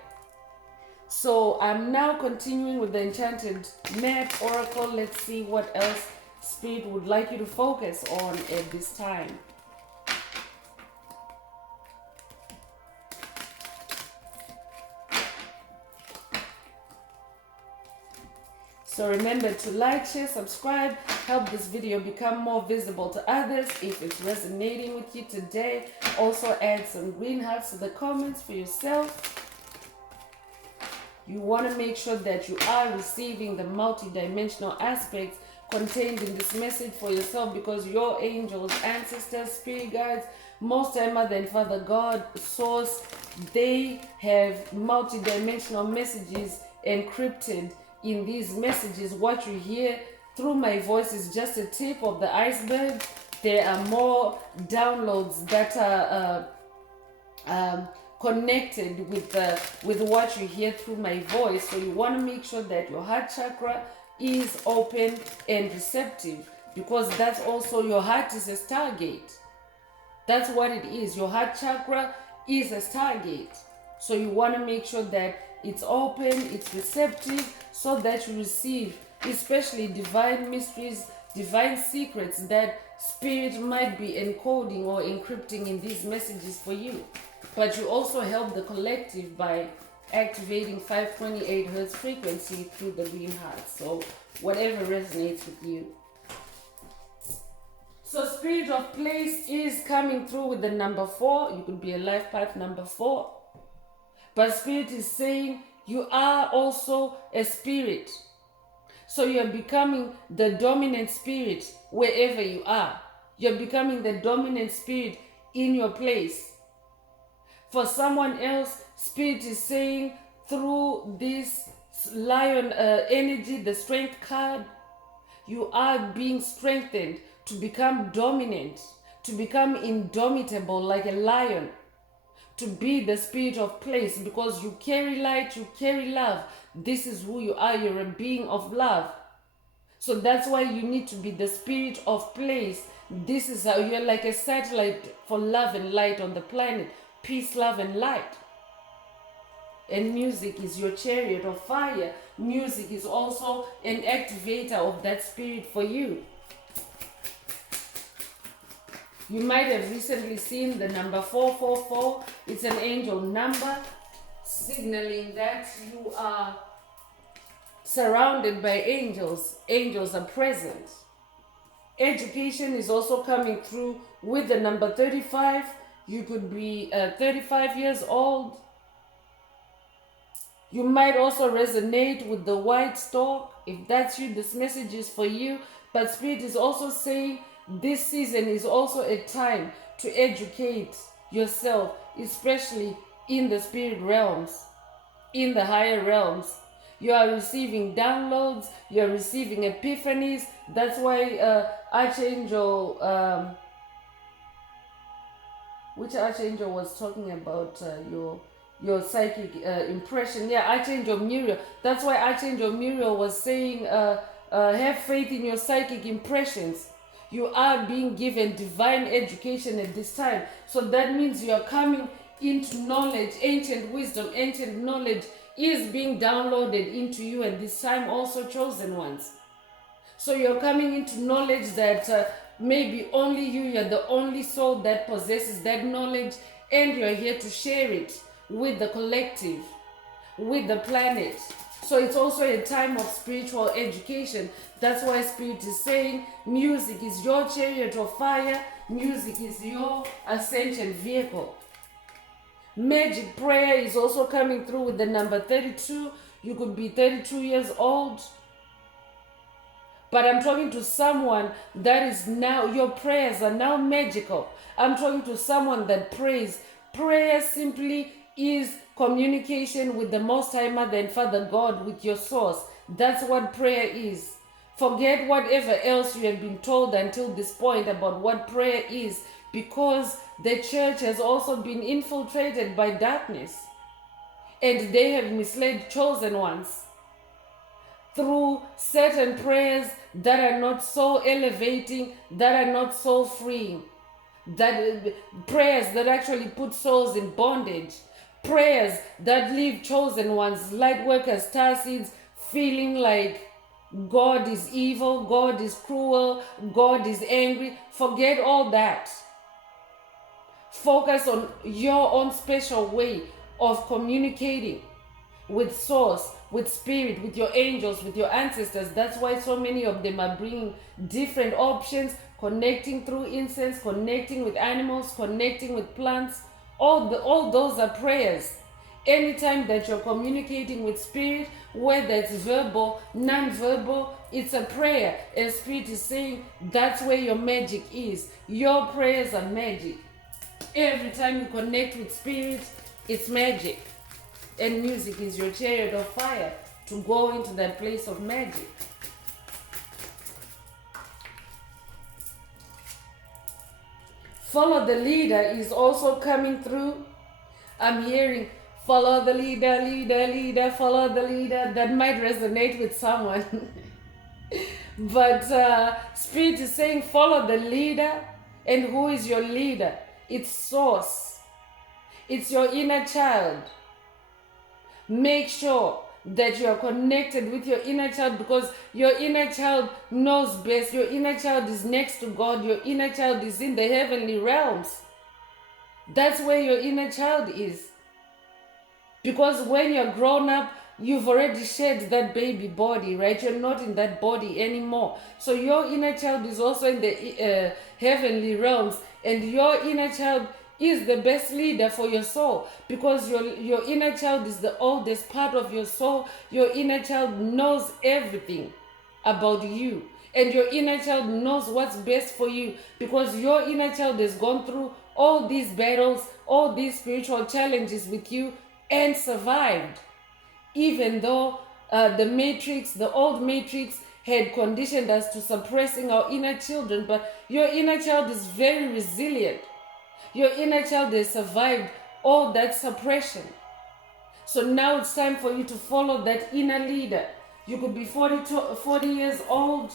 So I'm now continuing with the Enchanted Map Oracle. Let's see what else Spirit would like you to focus on at this time. So remember to like, share, subscribe, help this video become more visible to others. If it's resonating with you today, also add some green hearts to the comments for yourself. You want to make sure that you are receiving the multidimensional aspects contained in this message for yourself, because your angels, ancestors, spirit guides, Most High Mother and Father God, Source, they have multidimensional messages encrypted in these messages. What you hear through my voice is just a tip of the iceberg. There are more downloads that are connected with what you hear through my voice. So you want to make sure that your heart chakra is open and receptive, because that's also, your heart is a stargate. That's what it is. Your heart chakra is a stargate. So you want to make sure that it's open, it's receptive, so that you receive especially divine mysteries, divine secrets that Spirit might be encoding or encrypting in these messages for you. But you also help the collective by activating 528 Hertz frequency through the green heart. So whatever resonates with you. So spirit of place is coming through with the number 4. You could be a life path number 4. But spirit is saying you are also a spirit. So you're becoming the dominant spirit wherever you are. You're becoming the dominant spirit in your place. For someone else, spirit is saying through this lion energy, the strength card, you are being strengthened to become dominant, to become indomitable like a lion, to be the spirit of place, because you carry light, you carry love. This is who you are. You're a being of love. So that's why you need to be the spirit of place. This is how you're like a satellite for love and light on the planet. Peace, love, and light. And music is your chariot of fire. Music is also an activator of that spirit for you. You might have recently seen the number 444. It's an angel number, signaling that you are surrounded by angels. Angels are present. Education is also coming through with the number 35. You could be 35 years old. You might also resonate with the white stork. If that's you, this message is for you. But Spirit is also saying this season is also a time to educate yourself, especially in the spirit realms, in the higher realms. You are receiving downloads, you are receiving epiphanies. That's why Archangel, which Archangel was talking about your psychic impression. Yeah, Archangel Muriel. That's why Archangel Muriel was saying, have faith in your psychic impressions. You are being given divine education at this time. So that means you are coming into knowledge, ancient wisdom, ancient knowledge is being downloaded into you at this time, also chosen ones. So you're coming into knowledge that maybe only you're the only soul that possesses that knowledge, and you're here to share it with the collective, with the planet. So it's also a time of spiritual education. That's why Spirit is saying music is your chariot of fire. Music is your ascension vehicle. Magic prayer is also coming through with the number 32. You could be 32 years old. But I'm talking to someone that is now, your prayers are now magical. I'm talking to someone that prays. Prayer simply is communication with the Most High Mother and Father God, with your source. That's what prayer is. Forget whatever else you have been told until this point about what prayer is, because the church has also been infiltrated by darkness, and they have misled chosen ones through certain prayers that are not so elevating, that are not so freeing, that prayers that actually put souls in bondage, prayers that leave chosen ones, light workers, star seeds, feeling like God is evil, God is cruel, God is angry. Forget all that. Focus on your own special way of communicating with source, with spirit, with your angels, with your ancestors. That's why so many of them are bringing different options, connecting through incense, connecting with animals, connecting with plants. All those are prayers. Anytime that you're communicating with spirit, whether it's verbal, non-verbal, it's a prayer. And Spirit is saying that's where your magic is. Your prayers are magic. Every time you connect with spirit, it's magic. And music is your chariot of fire to go into that place of magic. Follow the leader is also coming through. I'm hearing follow the leader, leader, leader, follow the leader. That might resonate with someone. But Spirit is saying follow the leader. And who is your leader? It's source. It's your inner child. Make sure that you are connected with your inner child, because your inner child knows best. Your inner child is next to God. Your inner child is in the heavenly realms. That's where your inner child is. Because when you're grown up, you've already shed that baby body, right? You're not in that body anymore. So your inner child is also in the heavenly realms, and your inner child is the best leader for your soul, because your inner child is the oldest part of your soul. Your inner child knows everything about you, and your inner child knows what's best for you, because your inner child has gone through all these battles, all these spiritual challenges with you, and survived. Even though the old matrix had conditioned us to suppressing our inner children, but your inner child is very resilient. Your inner child has survived all that suppression. So now it's time for you to follow that inner leader. You could be 40 years old.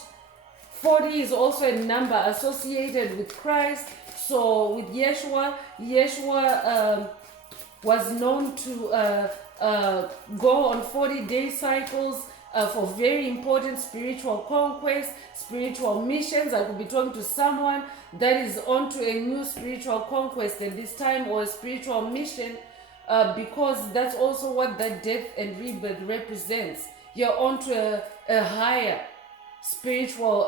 40 is also a number associated with Christ. So with Yeshua was known to go on 40-day cycles for very important spiritual conquests, spiritual missions. I could be talking to someone that is onto a new spiritual conquest at this time, or a spiritual mission, because that's also what that death and rebirth represents. You're onto a higher spiritual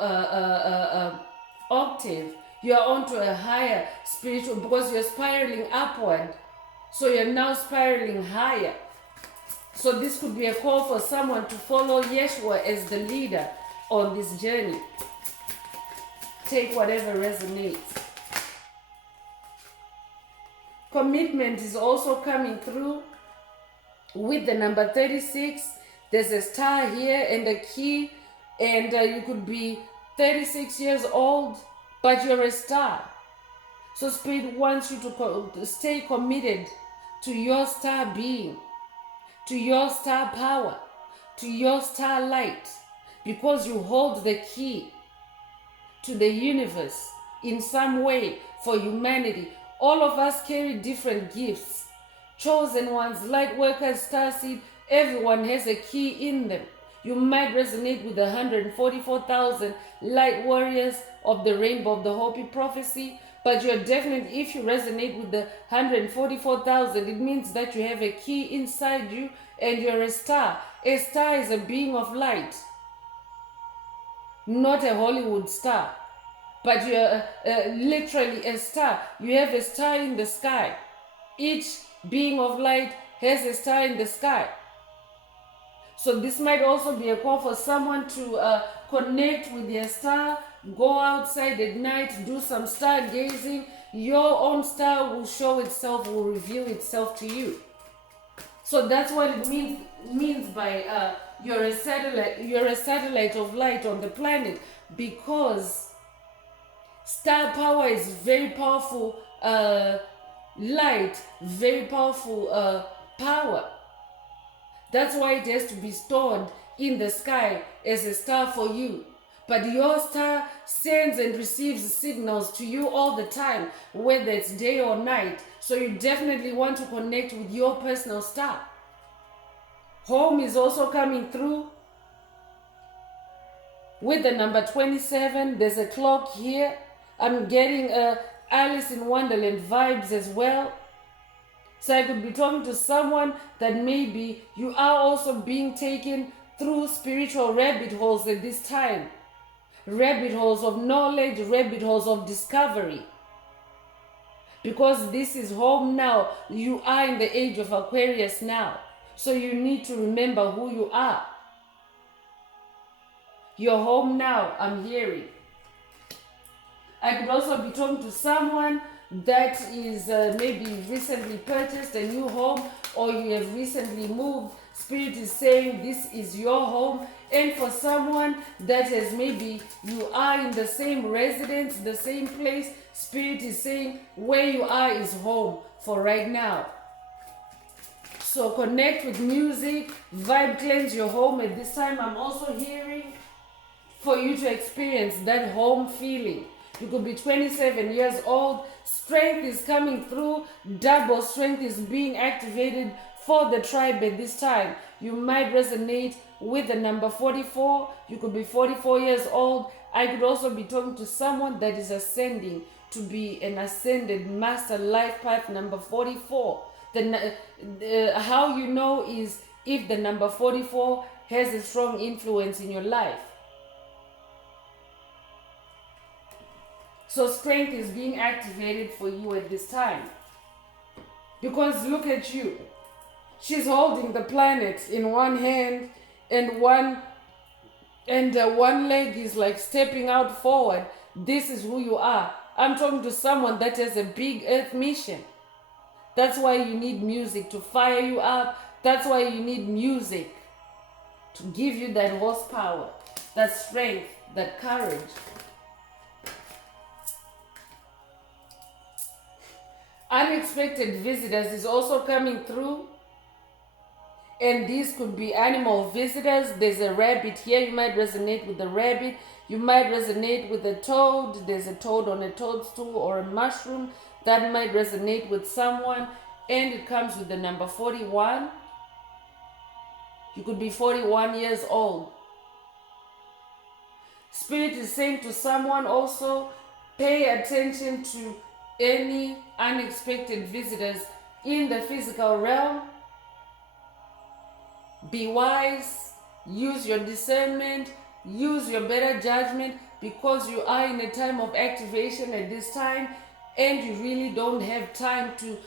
octave. You're onto a higher spiritual, because you're spiraling upward. So you're now spiraling higher. So this could be a call for someone to follow Yeshua as the leader on this journey. Take whatever resonates. Commitment is also coming through with the number 36. There's a star here and a key, and you could be 36 years old, but you're a star. So Spirit wants you to stay committed to your star being, to your star power, to your star light, because you hold the key to the universe in some way for humanity. All of us carry different gifts. Chosen ones, light workers, starseed, everyone has a key in them. You might resonate with the 144,000 light warriors of the rainbow of the Hopi prophecy, but you're definitely, if you resonate with the 144,000, it means that you have a key inside you and you're a star. A star is a being of light, not a Hollywood star, but you're literally a star. You have a star in the sky. Each being of light has a star in the sky. So this might also be a call for someone to connect with their star, go outside at night, do some stargazing. Your own star will show itself, will reveal itself to you. So that's what it means by you're a satellite of light on the planet, because star power is very powerful light, very powerful power. That's why it has to be stored in the sky as a star for you. But your star sends and receives signals to you all the time, whether it's day or night. So you definitely want to connect with your personal star. Home is also coming through with the number 27. There's a clock here. I'm getting Alice in Wonderland vibes as well. So I could be talking to someone that maybe you are also being taken through spiritual rabbit holes at this time. Rabbit holes of knowledge, rabbit holes of discovery. Because this is home now. You are in the age of Aquarius now. So you need to remember who you are. You're home now, I'm hearing. I could also be talking to someone that is maybe recently purchased a new home, or you have recently moved. Spirit is saying this is your home. And for someone that has maybe you are in the same residence, the same place, Spirit is saying where you are is home for right now. So connect with music, vibe cleanse your home at this time. I'm also hearing for you to experience that home feeling. You could be 27 years old. Strength is coming through. Double strength is being activated for the tribe at this time. You might resonate with the number 44. You could be 44 years old. I could also be talking to someone that is ascending to be an ascended master life path number 44. How you know is if the number 44 has a strong influence in your life. So strength is being activated for you at this time. Because look at you. She's holding the planet in one hand, and one leg is like stepping out forward. This is who you are. I'm talking to someone that has a big earth mission. That's why you need music to fire you up. That's why you need music to give you that horsepower, that strength, that courage. Unexpected visitors is also coming through, and these could be animal visitors. There's a rabbit here. You might resonate with the rabbit. You might resonate with a toad. There's a toad on a toadstool or a mushroom. That might resonate with someone, and it comes with the number 41. You could be 41 years old. Spirit is saying to someone also, pay attention to any unexpected visitors in the physical realm. Be wise, use your discernment, use your better judgment, because you are in a time of activation at this time, and you really don't have time to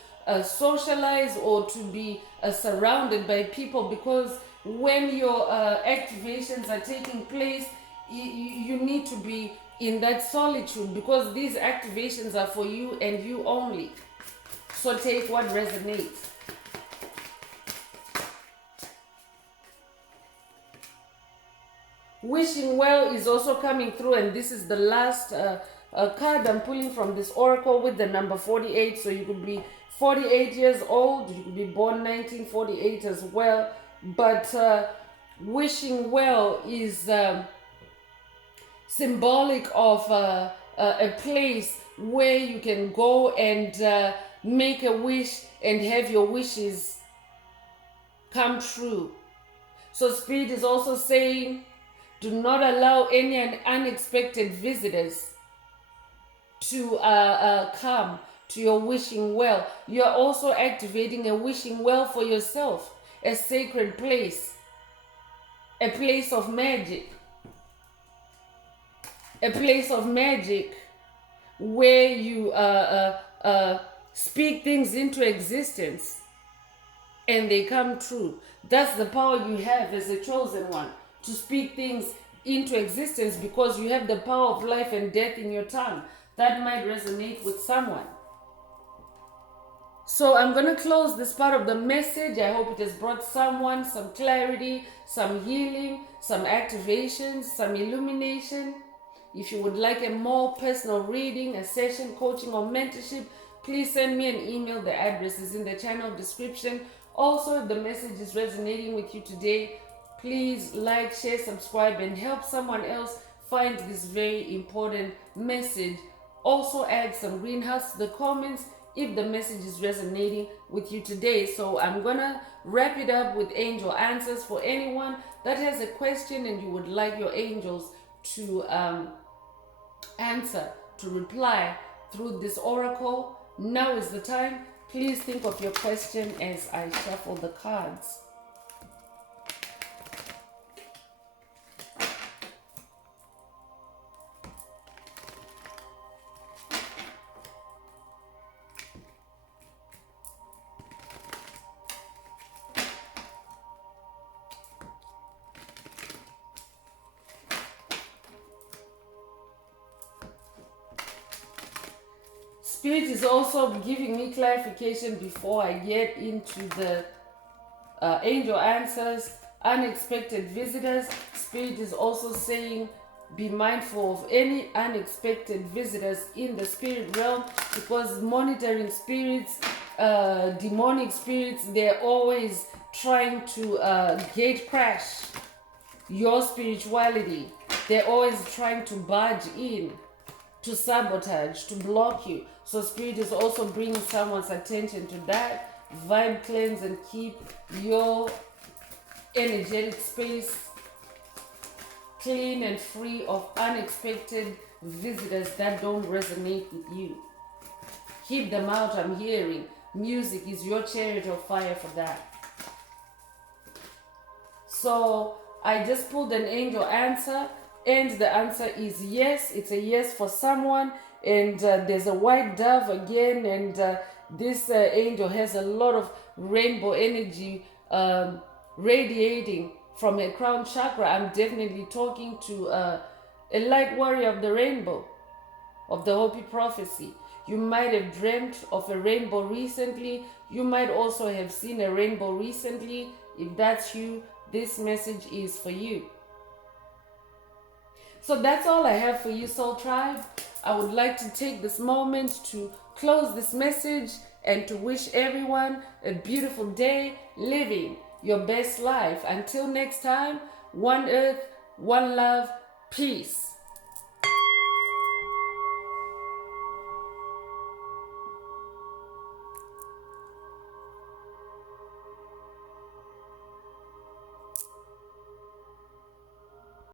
socialize or to be surrounded by people, because when your activations are taking place, you need to be in that solitude, because these activations are for you and you only. So take what resonates. Wishing well is also coming through, and this is the last card I'm pulling from this oracle with the number 48. So you could be 48 years old, you could be born 1948 as well, but wishing well is symbolic of a place where you can go and make a wish and have your wishes come true. So Spirit is also saying, do not allow any unexpected visitors to come to your wishing well. You are also activating a wishing well for yourself, a sacred place, a place of magic. A place of magic where you speak things into existence and they come true. That's the power you have as a chosen one, to speak things into existence, because you have the power of life and death in your tongue. That might resonate with someone. So I'm going to close this part of the message. I hope it has brought someone some clarity, some healing, some activations, some illumination. If you would like a more personal reading, a session, coaching, or mentorship, please send me an email. The address is in the channel description. Also, if the message is resonating with you today, please like, share, subscribe, and help someone else find this very important message. Also, add some green hearts to the comments if the message is resonating with you today. So I'm gonna wrap it up with angel answers. For anyone that has a question and you would like your angels to answer, to reply through this oracle, now is the time. Please think of your question as I shuffle the cards. Spirit is also giving me clarification before I get into the angel answers, unexpected visitors. Spirit is also saying, be mindful of any unexpected visitors in the spirit realm, because monitoring spirits, demonic spirits, they're always trying to gate crash your spirituality. They're always trying to barge in, to sabotage, to block you. So Spirit is also bringing someone's attention to that. Vibe cleanse and keep your energetic space clean and free of unexpected visitors that don't resonate with you. Keep them out. I'm hearing music is your chariot of fire for that. So I just pulled an angel answer, and the answer is yes. It's a yes for someone, and there's a white dove again, and this angel has a lot of rainbow energy radiating from her crown chakra. I'm definitely talking to a light warrior of the rainbow, of the Hopi prophecy. You might have dreamt of a rainbow recently. You might also have seen a rainbow recently. If that's you, this message is for you. So that's all I have for you, Soul Tribe. I would like to take this moment to close this message and to wish everyone a beautiful day living your best life. Until next time, one earth, one love, peace.